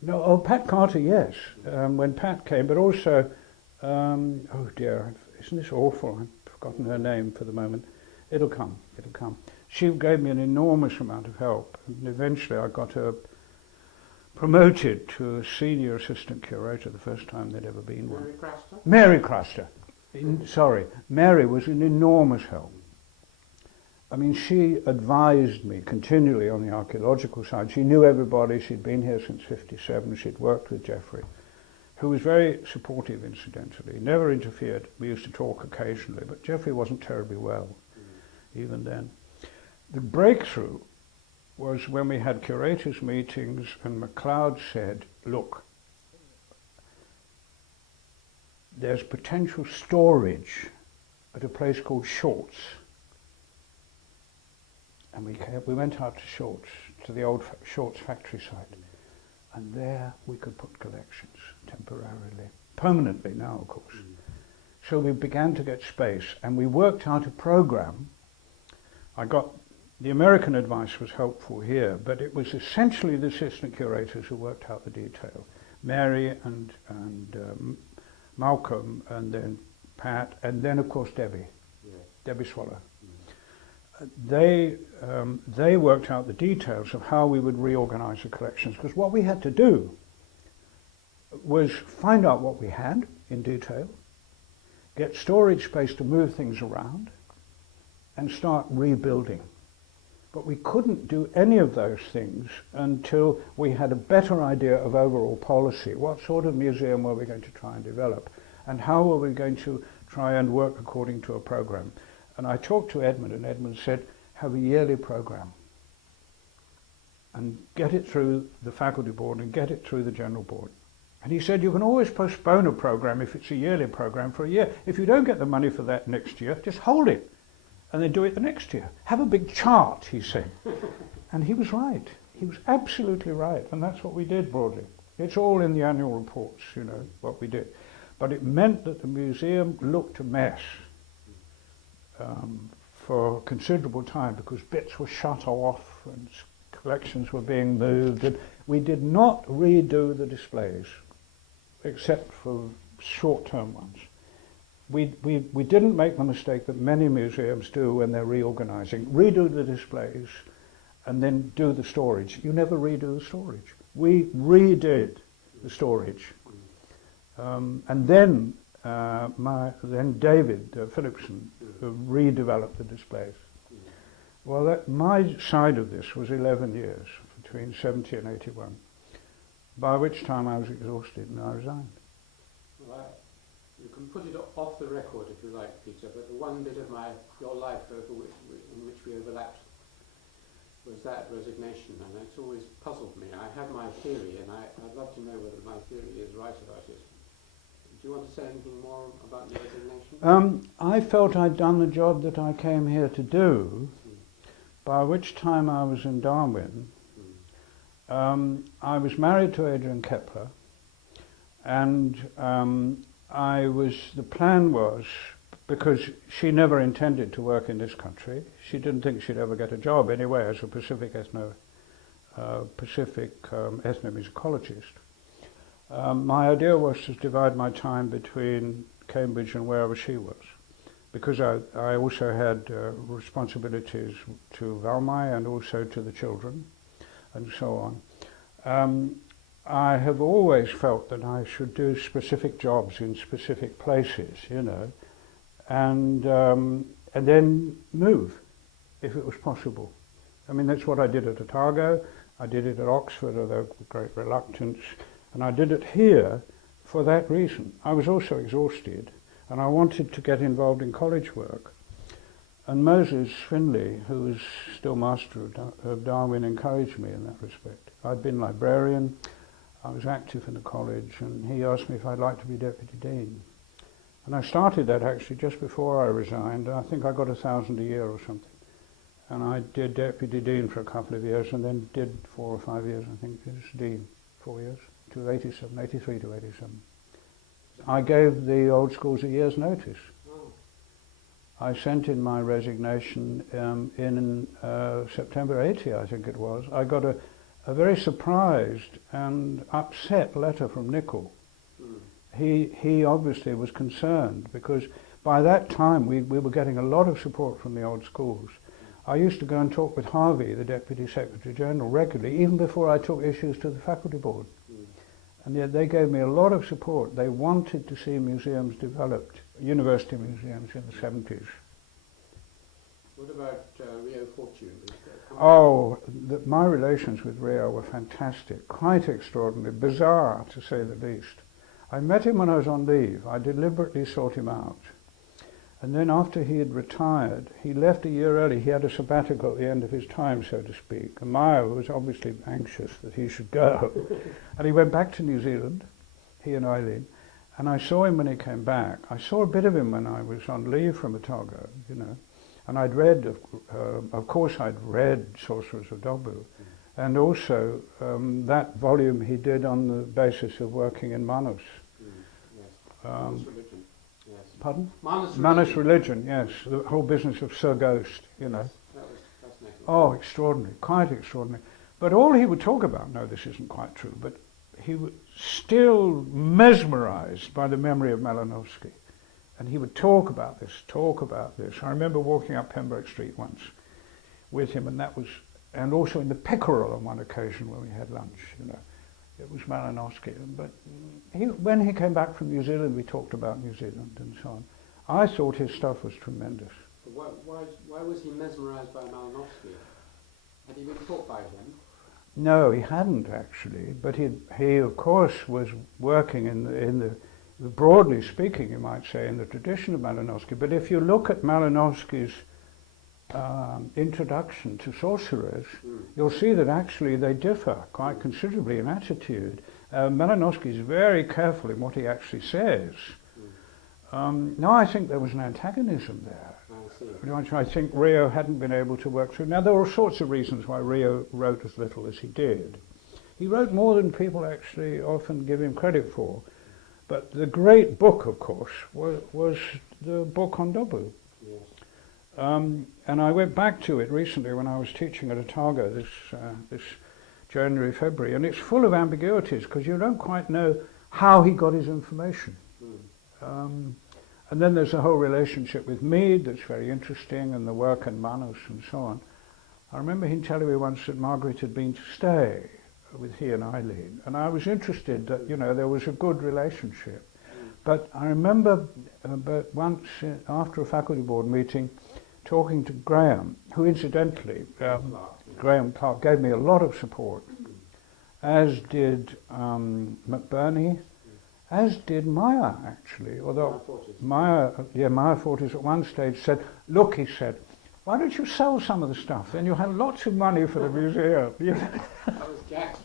No, Pat Carter, yes, when Pat came, but also, oh dear, isn't this awful? I've forgotten her name for the moment. It'll come. She gave me an enormous amount of help, and eventually I got her promoted to a senior assistant curator the first time there'd ever been one. Mary Craster? Mary Craster. Sorry, Mary was an enormous help. I mean, she advised me continually on the archaeological side. She knew everybody. She'd been here since '57. She'd worked with Geoffrey, who was very supportive, incidentally. Never interfered. We used to talk occasionally, but Geoffrey wasn't terribly well, even then. The breakthrough was when we had curators' meetings and MacLeod said, look, there's potential storage at a place called Shorts. And we went out to Shorts, to the old Shorts factory site. And there we could put collections temporarily, permanently now, of course. So we began to get space, and we worked out a program. The American advice was helpful here, but it was essentially the assistant curators who worked out the detail. Mary and Malcolm, and then Pat, and then of course Debbie, Debbie Swaller. They worked out the details of how we would reorganize the collections, because what we had to do was find out what we had in detail, get storage space to move things around, and start rebuilding. But we couldn't do any of those things until we had a better idea of overall policy. What sort of museum were we going to try and develop? And how were we going to try and work according to a program? And I talked to Edmund, and Edmund said, have a yearly program and get it through the faculty board and get it through the general board. And he said, you can always postpone a program if it's a yearly program for a year. If you don't get the money for that next year, just hold it and then do it the next year. Have a big chart, he said. And he was right. He was absolutely right. And that's what we did broadly. It's all in the annual reports, you know, what we did. But it meant that the museum looked a mess for considerable time, because bits were shut off and collections were being moved. And we did not redo the displays, except for short-term ones. We didn't make the mistake that many museums do when they're reorganizing. Redo the displays and then do the storage. You never redo the storage. We redid the storage. And then David Philipson redeveloped the displays. Well, my side of this was 11 years, between 70 and 81, by which time I was exhausted and I resigned. Right. You can put it off the record if you like, Peter, but the one bit of your life in which we overlapped was that resignation, and it's always puzzled me. I have my theory, and I'd love to know whether my theory is right about it. Do you want to say anything more about the resignation? I felt I'd done the job that I came here to do, by which time I was in Darwin. I was married to Adrian Kepler, and the plan was, because she never intended to work in this country, she didn't think she'd ever get a job anyway as a Pacific ethnomusicologist. My idea was to divide my time between Cambridge and wherever she was, because I also had responsibilities to Valmy and also to the children and so on. I have always felt that I should do specific jobs in specific places, you know, and then move, if it was possible. I mean, that's what I did at Otago, I did it at Oxford, although with great reluctance, and I did it here for that reason. I was also exhausted, and I wanted to get involved in college work. And Moses Finley, who was still master of Darwin, encouraged me in that respect. I'd been librarian, I was active in the college, and he asked me if I'd like to be deputy dean. And I started that actually just before I resigned. I think I got 1,000 a year or something. And I did deputy dean for a couple of years, and then did 4 or 5 years, I think, as dean, 4 years, to 87, 83 to 87. I gave the old schools a year's notice. I sent in my resignation in September 80, I think it was. I got a very surprised and upset letter from Nicol. He obviously was concerned, because by that time we were getting a lot of support from the old schools. I used to go and talk with Harvey, the Deputy Secretary General, regularly, even before I took issues to the faculty board. And yet they gave me a lot of support. They wanted to see museums developed, university museums in the 70s. What about Rio Fortune? Oh, my relations with Rio were fantastic, quite extraordinary, bizarre to say the least. I met him when I was on leave. I deliberately sought him out. And then after he had retired, he left a year early. He had a sabbatical at the end of his time, so to speak. And Maya was obviously anxious that he should go. And he went back to New Zealand, he and Eileen. And I saw him when he came back. I saw a bit of him when I was on leave from Otago, you know. And I'd read, of course I'd read Sorcerers of Dobu. And also that volume he did on the basis of working in Manus. Yes. Manus religion. Yes. Pardon? Manus religion, yes. The whole business of Sir Ghost, you know. That was fascinating. Oh, extraordinary, quite extraordinary. But all he would talk about, no, this isn't quite true, but he was still mesmerized by the memory of Malinowski. And he would talk about this. I remember walking up Pembroke Street once with him, and also in the Pickerel on one occasion when we had lunch, you know. It was Malinowski. But when he came back from New Zealand, we talked about New Zealand and so on. I thought his stuff was tremendous. Why was he mesmerized by Malinowski? Had he been taught by him? No, he hadn't actually, but he of course was working in the broadly speaking, you might say, in the tradition of Malinowski. But if you look at Malinowski's introduction to sorcerers, you'll see that actually they differ quite considerably in attitude. Malinowski is very careful in what he actually says. No, I think there was an antagonism there, which I think Rio hadn't been able to work through. Now, there were all sorts of reasons why Rio wrote as little as he did. He wrote more than people actually often give him credit for. But the great book, of course, was the book on Dobu. Yes. And I went back to it recently when I was teaching at Otago this January, February, and it's full of ambiguities because you don't quite know how he got his information. And then there's a whole relationship with Mead that's very interesting, and the work in Manus and so on. I remember him telling me once that Margaret had been to stay with he and Eileen, and I was interested that, you know, there was a good relationship. But I remember once after a faculty board meeting talking to Graham, who incidentally, Graham Clark gave me a lot of support, as did McBurney, as did Maya actually, although Maya Fortis at one stage said, look, he said, why don't you sell some of the stuff? Then you'll have lots of money for the museum. That was Jack's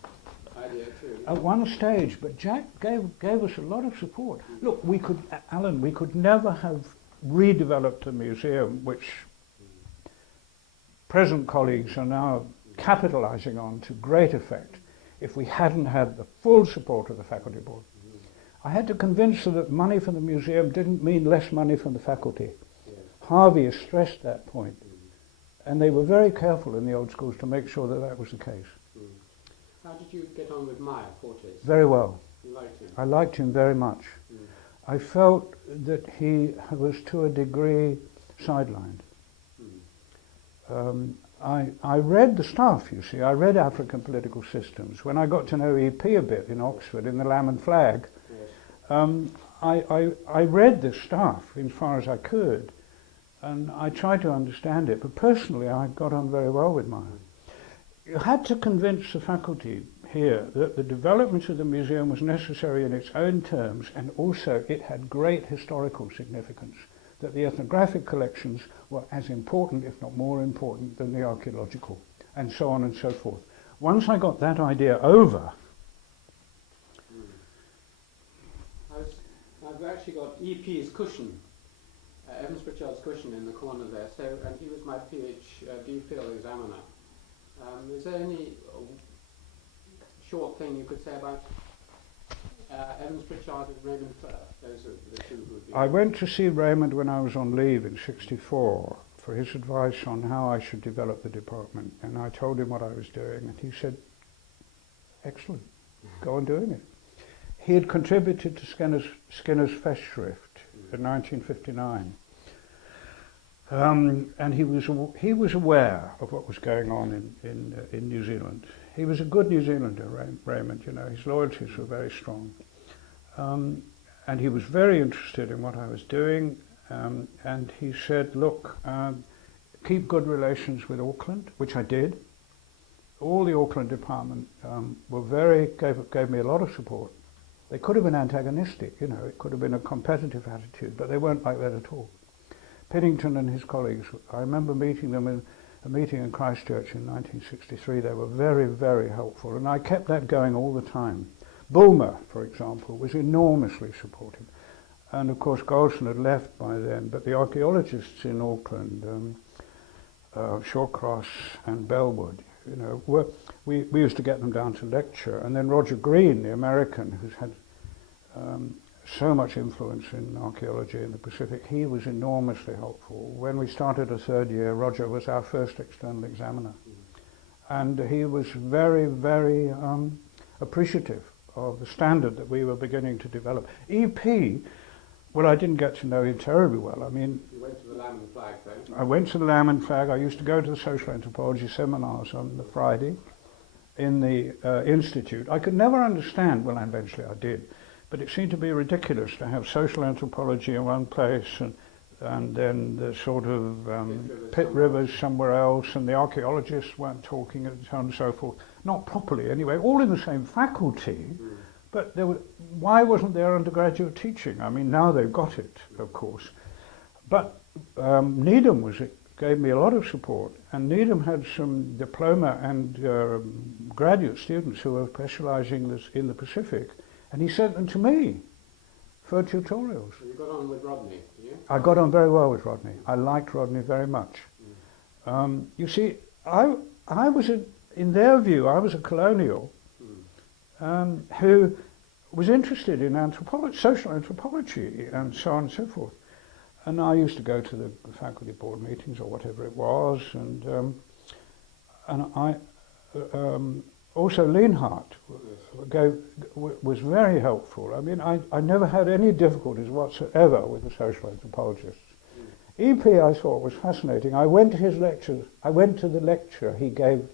idea too. At one stage, but Jack gave us a lot of support. Look, Alan, we could never have redeveloped a museum, which present colleagues are now capitalizing on to great effect, if we hadn't had the full support of the faculty board. I had to convince her that money from the museum didn't mean less money from the faculty. Harvey has stressed that point. And they were very careful in the old schools to make sure that that was the case. How did you get on with Maya Fortis? Very well. You liked him? I liked him very much. I felt that he was to a degree sidelined. I read the stuff, you see. I read African Political Systems. When I got to know EP a bit in Oxford, in the Lamb and Flag, I read this stuff as far as I could. And I tried to understand it, but personally I got on very well with Maya. You had to convince the faculty here that the development of the museum was necessary in its own terms, and also it had great historical significance, that the ethnographic collections were as important, if not more important, than the archaeological, and so on and so forth. Once I got that idea over... I've actually got EP's cushion. Evans Pritchard's cushion in the corner there, and he was my PhD field examiner. Is there any short thing you could say about Evans Pritchard and Raymond Firth? Those are the two who would be... I went to see Raymond when I was on leave in '64 for his advice on how I should develop the department, and I told him what I was doing, and he said, excellent, go on doing it. He had contributed to Skinner's Festschrift in 1959. And he was aware of what was going on in New Zealand. He was a good New Zealander, Raymond, you know, his loyalties were very strong. And he was very interested in what I was doing, and he said, look, keep good relations with Auckland, which I did. All the Auckland department gave me a lot of support. They could have been antagonistic, you know, it could have been a competitive attitude, but they weren't like that at all. Piddington and his colleagues, I remember meeting them in a meeting in Christchurch in 1963. They were very, very helpful, and I kept that going all the time. Bulmer, for example, was enormously supportive. And of course Golson had left by then, but the archaeologists in Auckland, Shawcross and Bellwood, you know, we used to get them down to lecture. And then Roger Green, the American, who's had so much influence in archaeology in the Pacific, he was enormously helpful. When we started a third year, Roger was our first external examiner. And he was very, very appreciative of the standard that we were beginning to develop. EP, well, I didn't get to know him terribly well. I mean, You went to the Lamb and Flag, though? I went to the Lamb and Flag. I used to go to the social anthropology seminars on the Friday in the institute. I could never understand, well, eventually I did, but it seemed to be ridiculous to have social anthropology in one place and then the sort of pit rivers somewhere else, and the archaeologists weren't talking and so on and so forth. Not properly anyway, all in the same faculty. But why wasn't there undergraduate teaching? I mean, now they've got it, of course. But Needham gave me a lot of support, and Needham had some diploma and graduate students who were specialising in the Pacific, and he sent them to me for tutorials. So you got on with Rodney, did you? I got on very well with Rodney. I liked Rodney very much. You see, I was, in their view, I was a colonial who was interested in anthropology, social anthropology, and so on and so forth. And I used to go to the faculty board meetings or whatever it was, and I also Lienhardt was very helpful. I mean, I never had any difficulties whatsoever with the social anthropologists. EP I thought was fascinating. I went to his lectures. I went to the lecture he gave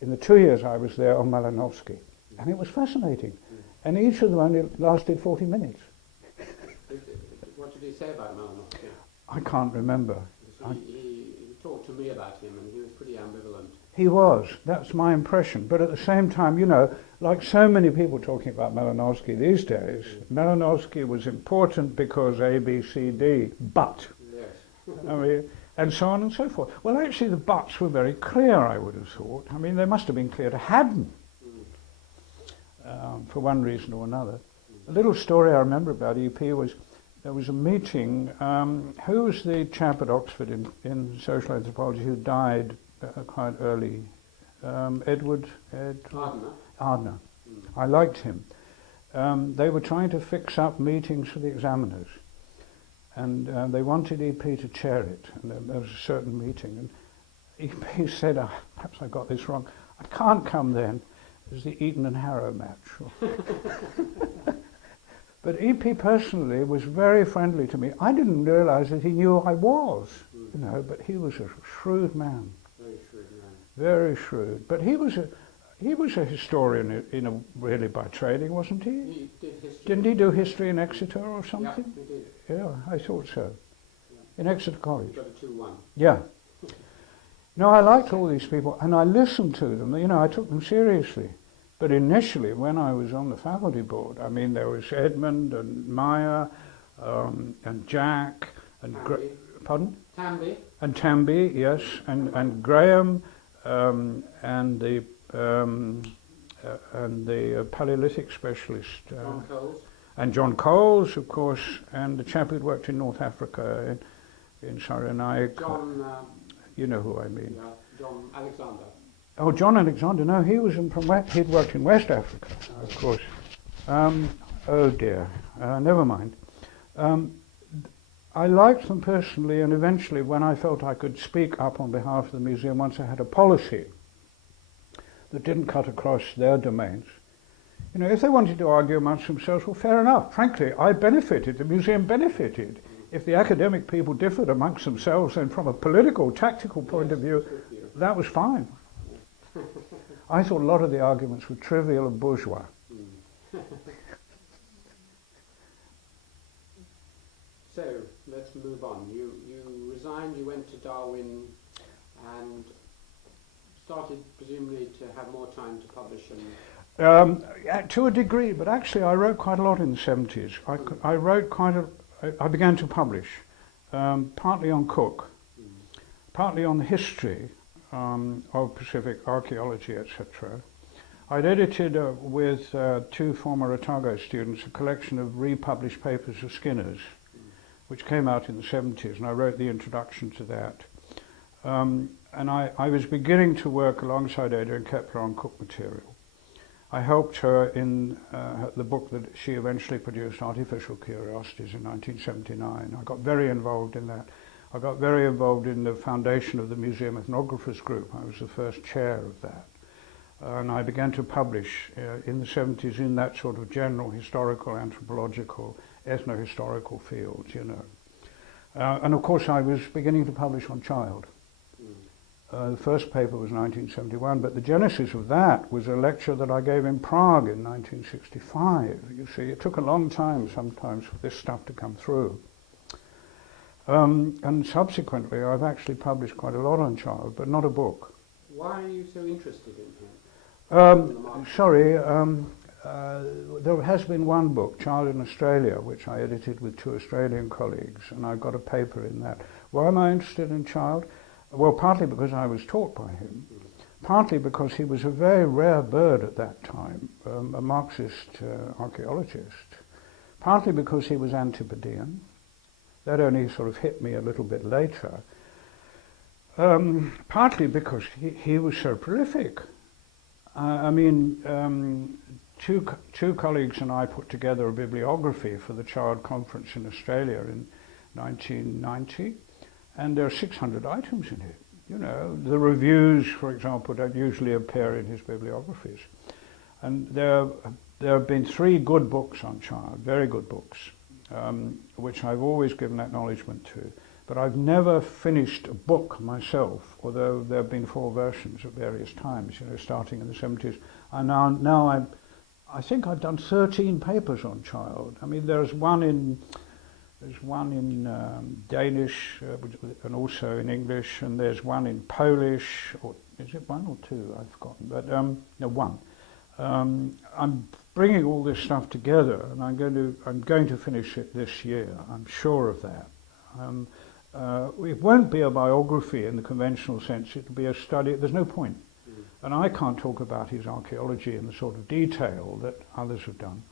in the 2 years I was there on Malinowski. And it was fascinating. And each of them only lasted 40 minutes. What did he say about Malinowski? I can't remember. He talked to me about him, and he was pretty ambivalent. He was. That's my impression. But at the same time, you know, like so many people talking about Malinowski these days, Malinowski was important because A, B, C, D, but. Yes. I mean, and so on and so forth. Well, actually, the buts were very clear, I would have thought. I mean, they must have been clear to Haddon. For one reason or another. A little story I remember about EP was there was a meeting. Who was the chap at Oxford in social anthropology who died quite early? Ardner. I liked him. They were trying to fix up meetings for the examiners, and they wanted EP to chair it. And there was a certain meeting, and EP said, perhaps I got this wrong, I can't come then. Is the Eton and Harrow match. But EP personally was very friendly to me. I didn't realise that he knew I was, you know, but he was a shrewd man. Very shrewd man. Very shrewd. But he was a historian really by training, wasn't he? He did history. Didn't he do history in Exeter or something? Yeah, he did. Yeah, I thought so. Yeah. In Exeter He College. got a 2-1. Yeah. No, I liked all these people, and I listened to them. You know, I took them seriously. But initially, when I was on the faculty board, I mean, there was Edmund and Maya and Jack and pardon? Tamby. And Tamby, yes, and Graham and the Paleolithic specialist. John Coles. And John Coles, of course, and the chap who'd worked in North Africa in Cyrenaic. John. You know who I mean. Yeah, John Alexander. Oh, John Alexander, no, he was he'd worked in West Africa, of course. Oh dear, never mind. I liked them personally, and eventually when I felt I could speak up on behalf of the museum, once I had a policy that didn't cut across their domains. You know, if they wanted to argue amongst themselves, well, fair enough. Frankly, I benefited, the museum benefited. If the academic people differed amongst themselves, and from a political, tactical point of view, that was fine. I thought a lot of the arguments were trivial and bourgeois. So let's move on. You resigned. You went to Darwin. and started presumably to have more time to publish. And To a degree, but actually I wrote quite a lot in the 70s. I wrote I began to publish, partly on Cook, partly on the history of Pacific archaeology, etc. I'd edited with two former Otago students a collection of republished papers of Skinner's, which came out in the 70s, and I wrote the introduction to that. And I was beginning to work alongside Ada and Kepler on Cook material. I helped her in the book that she eventually produced, Artificial Curiosities, in 1979. I got very involved in that. I got very involved in the foundation of the Museum Ethnographers Group. I was the first chair of that. And I began to publish in the 70s in that sort of general historical, anthropological, ethno-historical fields, you know. And of course I was beginning to publish on child. The first paper was 1971, but the genesis of that was a lecture that I gave in Prague in 1965. You see, it took a long time sometimes for this stuff to come through. And subsequently I've actually published quite a lot on child, but not a book. why are you so interested in him? There has been one book, Child in Australia, which I edited with two Australian colleagues, and I got a paper in that. Why am I interested in child? Well, partly because I was taught by him, partly because he was a very rare bird at that time, a Marxist archaeologist, partly because he was Antipodean. That only sort of hit me a little bit later. Partly because he was so prolific. Two colleagues and I put together a bibliography for the Child Conference in Australia in 1990, and there are 600 items in it. You know, the reviews, for example, don't usually appear in his bibliographies. And there have been 3 good books on child, very good books, which I've always given acknowledgement to. But I've never finished a book myself, although there have been 4 versions at various times, you know, starting in the 70s. And I think I've done 13 papers on child. I mean, there's one in Danish and also in English, and there's one in Polish, or is it 1 or 2? I've forgotten, but no, 1. I'm bringing all this stuff together, and I'm going to finish it this year. I'm sure of that. It won't be a biography in the conventional sense. It'll be a study. There's no point, and I can't talk about his archaeology in the sort of detail that others have done,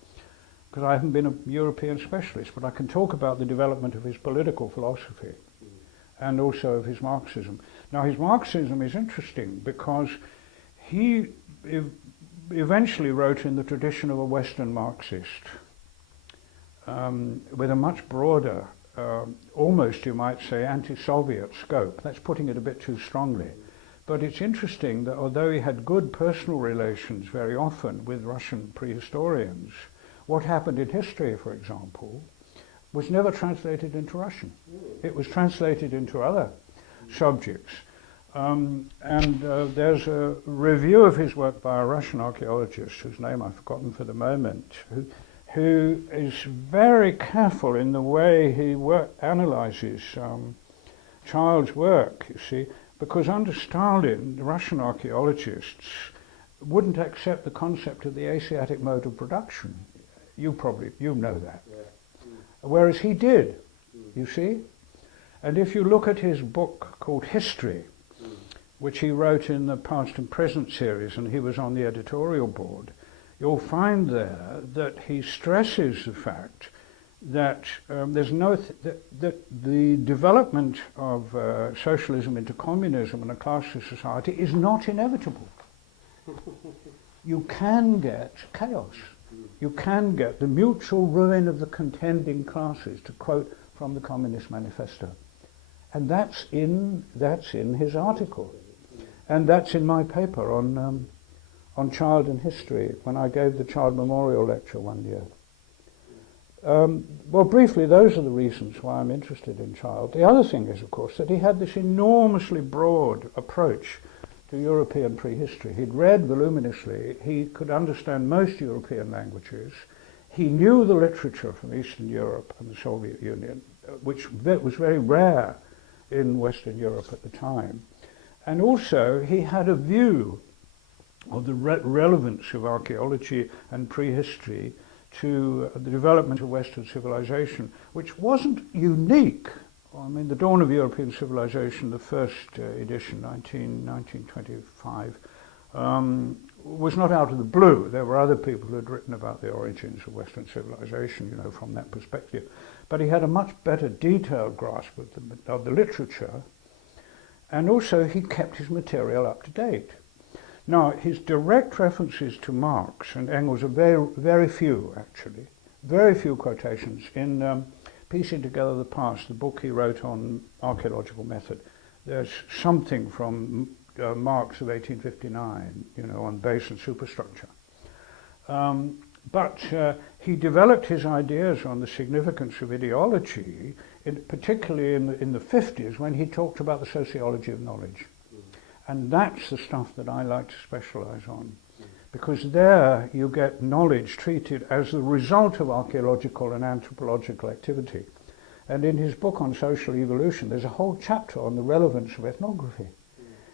because I haven't been a European specialist, but I can talk about the development of his political philosophy and also of his Marxism. Now, his Marxism is interesting because he eventually wrote in the tradition of a Western Marxist, with a much broader, almost you might say, anti-Soviet scope. That's putting it a bit too strongly. But it's interesting that although he had good personal relations very often with Russian prehistorians, what happened in history, for example, was never translated into Russian. It was translated into other subjects. There's a review of his work by a Russian archaeologist, whose name I've forgotten for the moment, who is very careful in the way he analyzes Child's work, you see, because under Stalin, the Russian archaeologists wouldn't accept the concept of the Asiatic mode of production. You know that. Yeah. Whereas he did, you see. And if you look at his book called History, which he wrote in the Past and Present series, and he was on the editorial board, you'll find there that he stresses the fact that that the development of socialism into communism and a classless society is not inevitable. You can get chaos. You can get the mutual ruin of the contending classes, to quote from the Communist Manifesto. And that's in his article. And that's in my paper on child and history, when I gave the Child Memorial Lecture one year. Well, briefly, those are the reasons why I'm interested in child. The other thing is, of course, that he had this enormously broad approach to European prehistory. He'd read voluminously, he could understand most European languages, he knew the literature from Eastern Europe and the Soviet Union, which was very rare in Western Europe at the time, And also he had a view of the relevance of archaeology and prehistory to the development of Western civilization, which wasn't unique. I mean, the Dawn of European Civilization, the first edition, 1925, was not out of the blue. There were other people who had written about the origins of Western civilization, you know, from that perspective. But he had a much better detailed grasp of the literature, and also he kept his material up to date. Now, his direct references to Marx and Engels are very, very few, actually. Very few quotations. In Piecing Together the Past, the book he wrote on archaeological method, there's something from Marx of 1859, you know, on base and superstructure. But he developed his ideas on the significance of ideology, particularly in the 50s, when he talked about the sociology of knowledge. And that's the stuff that I like to specialize on, because there you get knowledge treated as the result of archaeological and anthropological activity. And in his book on social evolution, there's a whole chapter on the relevance of ethnography.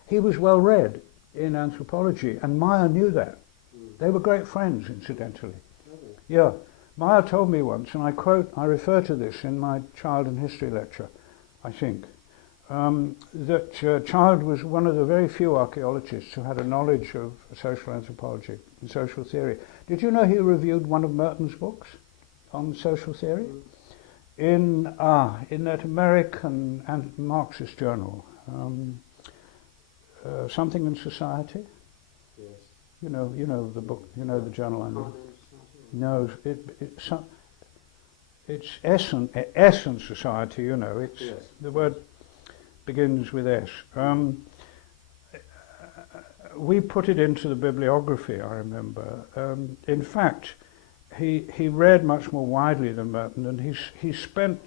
He was well read in anthropology, and Meyer knew that. They were great friends, incidentally. Yeah, Meyer told me once, and I quote, I refer to this in my Child and History lecture, I think, that Child was one of the very few archaeologists who had a knowledge of social anthropology and social theory. Did you know he reviewed one of Merton's books on social theory? In that American Marxist journal, Something in Society? Yes. You know the book, you know the journal I mean. No, it's Essence Society, you know, it's, yes. The word begins with S. We put it into the bibliography, I remember. In fact, he read much more widely than Merton, and he spent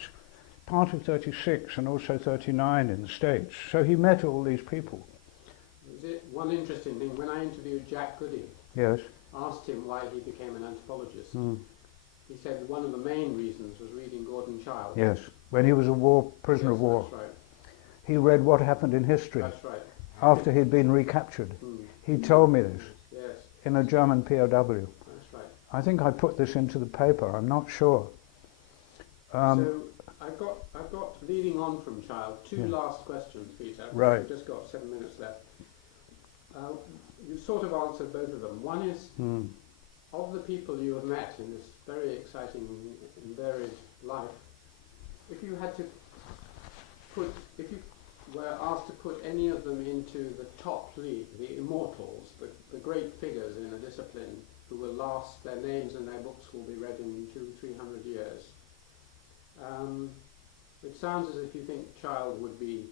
part of 36 and also 39 in the States, so he met all these people. One interesting thing, when I interviewed Jack Goody, yes, asked him why he became an anthropologist, he said one of the main reasons was reading Gordon Childe. Yes, when he was a prisoner of war. That's right. He read What Happened in History. That's right. After he'd been recaptured. He told me this. Yes. In a German POW. That's right. I think I put this into the paper, I'm not sure. So I've got leading on from Childe, two last questions, Peter. Right. We've just got 7 minutes left. You sort of answered both of them. One is, of the people you have met in this very exciting and varied life, if you were asked to put any of them into the top league, the immortals, the great figures in a discipline who will last, their names and their books will be read in 200-300 years, it sounds as if you think Childe would be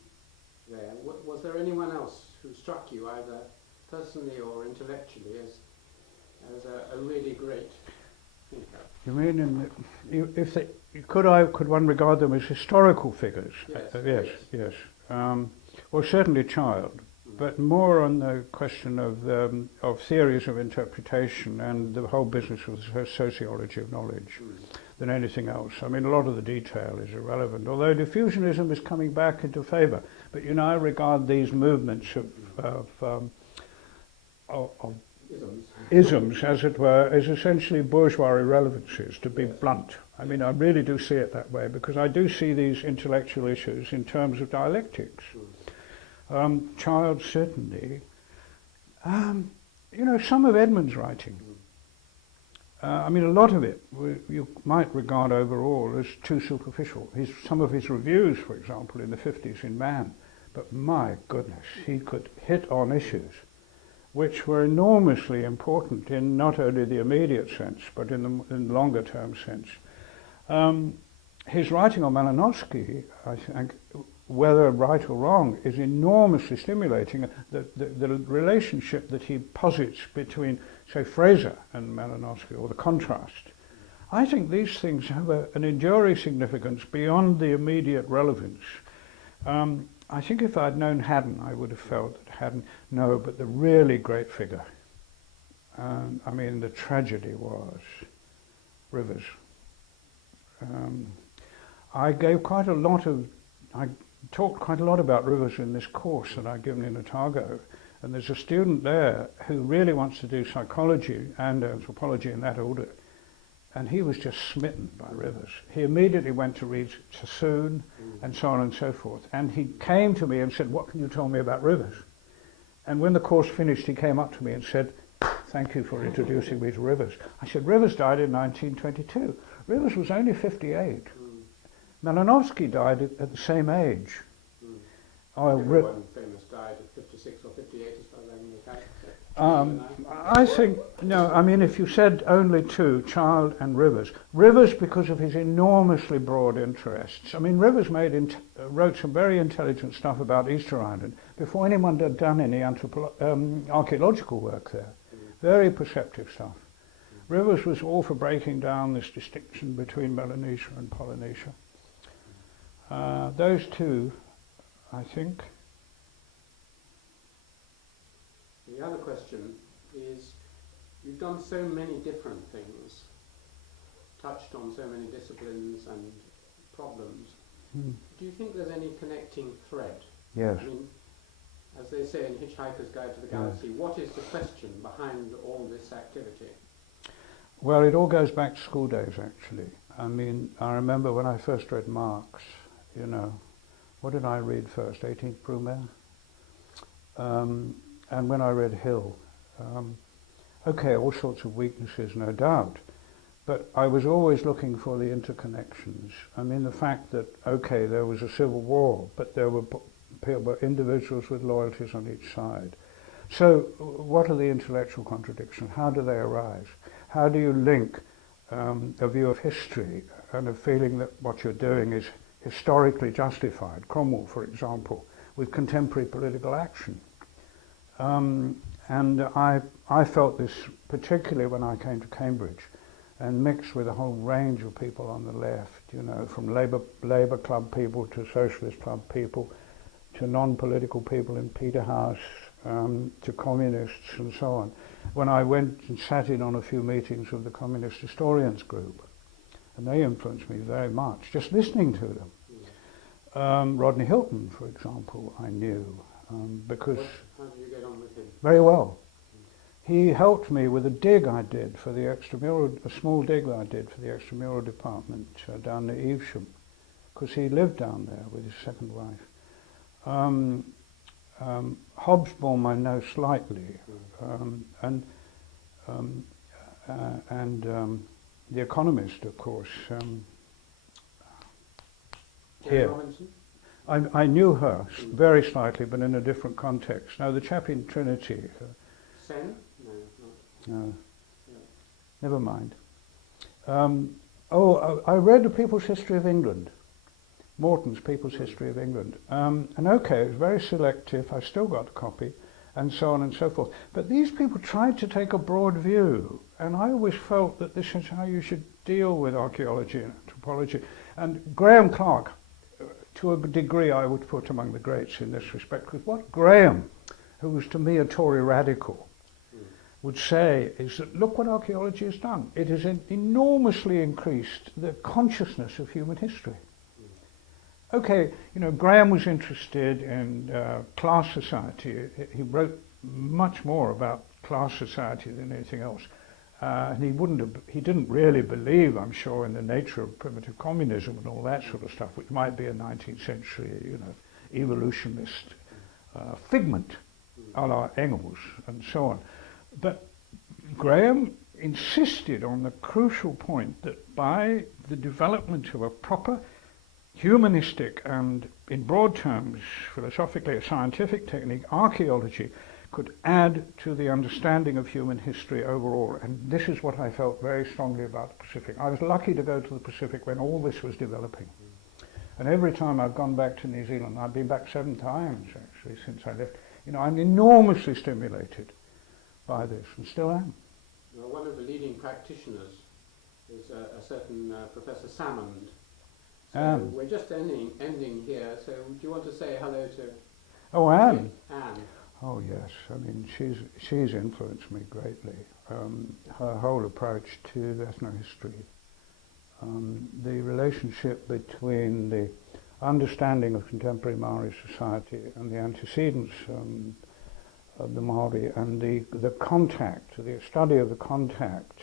there. Was there anyone else who struck you, either personally or intellectually, as a really great thinker? You mean could one regard them as historical figures? Yes. Yes. Well, certainly Childe, but more on the question of theories of interpretation and the whole business of the sociology of knowledge than anything else. I mean, a lot of the detail is irrelevant, although diffusionism is coming back into favour. But you know, I regard these movements of isms, as it were, as essentially bourgeois irrelevancies, to be blunt. I mean, I really do see it that way, because I do see these intellectual issues in terms of dialectics. Childe, certainly. You know, some of Edmund's writing, I mean, a lot of it you might regard overall as too superficial. Some of his reviews, for example, in the 50s in Man, but my goodness, he could hit on issues which were enormously important in not only the immediate sense, but in the longer term sense. His writing on Malinowski, I think, whether right or wrong, is enormously stimulating. The relationship that he posits between, say, Fraser and Malinowski, or the contrast. I think these things have an enduring significance beyond the immediate relevance. I think if I'd known Haddon, I would have felt that Haddon, no, but the really great figure. I mean, the tragedy was Rivers. I gave quite a lot of, I talked quite a lot about rivers in this course that I've given in Otago. And there's a student there who really wants to do psychology and anthropology in that order. And he was just smitten by rivers. He immediately went to read Sassoon and so on and so forth. And he came to me and said, "What can you tell me about rivers?" And when the course finished, he came up to me and said, "Thank you for introducing me to rivers." I said, "Rivers died in 1922. Rivers was only 58. Malinovsky died at the same age. Everyone famous died at 56 or 58 as far as I can recall. I think, no, I mean, if you said only two, Child and Rivers. Rivers because of his enormously broad interests. I mean, Rivers wrote some very intelligent stuff about Easter Island before anyone had done any archaeological work there. Very perceptive stuff. Rivers was all for breaking down this distinction between Melanesia and Polynesia. Those two, I think. The other question is, you've done so many different things, touched on so many disciplines and problems. Do you think there's any connecting thread? Yes. I mean, as they say in Hitchhiker's Guide to the Galaxy, what is the question behind all this activity? Well, it all goes back to school days, actually. I mean, I remember when I first read Marx, you know, what did I read first? 18th Brumaire? And when I read Hill, okay, all sorts of weaknesses, no doubt, but I was always looking for the interconnections. I mean, the fact that, okay, there was a civil war, but there were individuals with loyalties on each side. So what are the intellectual contradictions? How do they arise? How do you link a view of history and a feeling that what you're doing is historically justified, Cromwell, for example, with contemporary political action? And I felt this particularly when I came to Cambridge and mixed with a whole range of people on the left, you know, from Labour Club people to Socialist Club people to non-political people in Peterhouse, to communists and so on. When I went and sat in on a few meetings of the Communist Historians Group, and they influenced me very much, just listening to them. Rodney Hilton, for example, I knew, because... How did you get on with him? Very well. He helped me with a dig I did for the extramural, a small dig that I did for the extramural department down near Evesham, because he lived down there with his second wife. Hobsbawm I know slightly, and The Economist, of course. Here. Robinson? I knew her very slightly, but in a different context. Now, the chap in Trinity. Sen? No, not. No. Never mind. I read The People's History of England, Morton's People's History of England. And okay, it was very selective. I still got a copy, and so on and so forth. But these people tried to take a broad view, and I always felt that this is how you should deal with archaeology and anthropology. And Graham Clark, to a degree, I would put among the greats in this respect, because what Graham, who was to me a Tory radical, would say is that, look what archaeology has done. It has enormously increased the consciousness of human history. Okay, you know, Graham was interested in class society. He wrote much more about class society than anything else. And he didn't really believe, I'm sure, in the nature of primitive communism and all that sort of stuff, which might be a 19th century, you know, evolutionist figment, a la Engels and so on. But Graham insisted on the crucial point that by the development of a proper humanistic and, in broad terms, philosophically a scientific technique, archaeology could add to the understanding of human history overall. And this is what I felt very strongly about the Pacific. I was lucky to go to the Pacific when all this was developing. And every time I've gone back to New Zealand, I've been back 7 times actually since I left, you know, I'm enormously stimulated by this, and still am. Well, one of the leading practitioners is a certain Professor Salmond. So we're just ending here, so do you want to say hello to... Oh, Anne. Anne. Oh yes, I mean she's influenced me greatly. Her whole approach to ethnohistory, the relationship between understanding of contemporary Maori society and the antecedents of the Maori and the contact, the study of the contact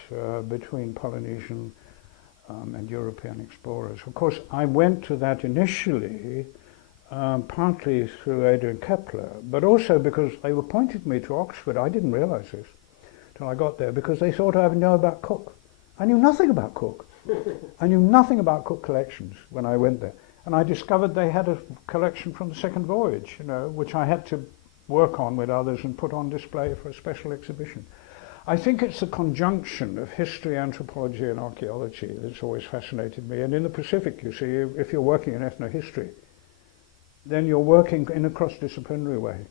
between Polynesian and European explorers. Of course, I went to that initially partly through Adrian Kepler, but also because they were pointing me to Oxford. I didn't realise this till I got there, because they thought I would know about Cook. I knew nothing about Cook. I knew nothing about Cook collections when I went there. And I discovered they had a collection from the second voyage, you know, which I had to work on with others and put on display for a special exhibition. I think it's the conjunction of history, anthropology and archaeology that's always fascinated me. And in the Pacific, you see, if you're working in ethnohistory, then you're working in a cross-disciplinary way.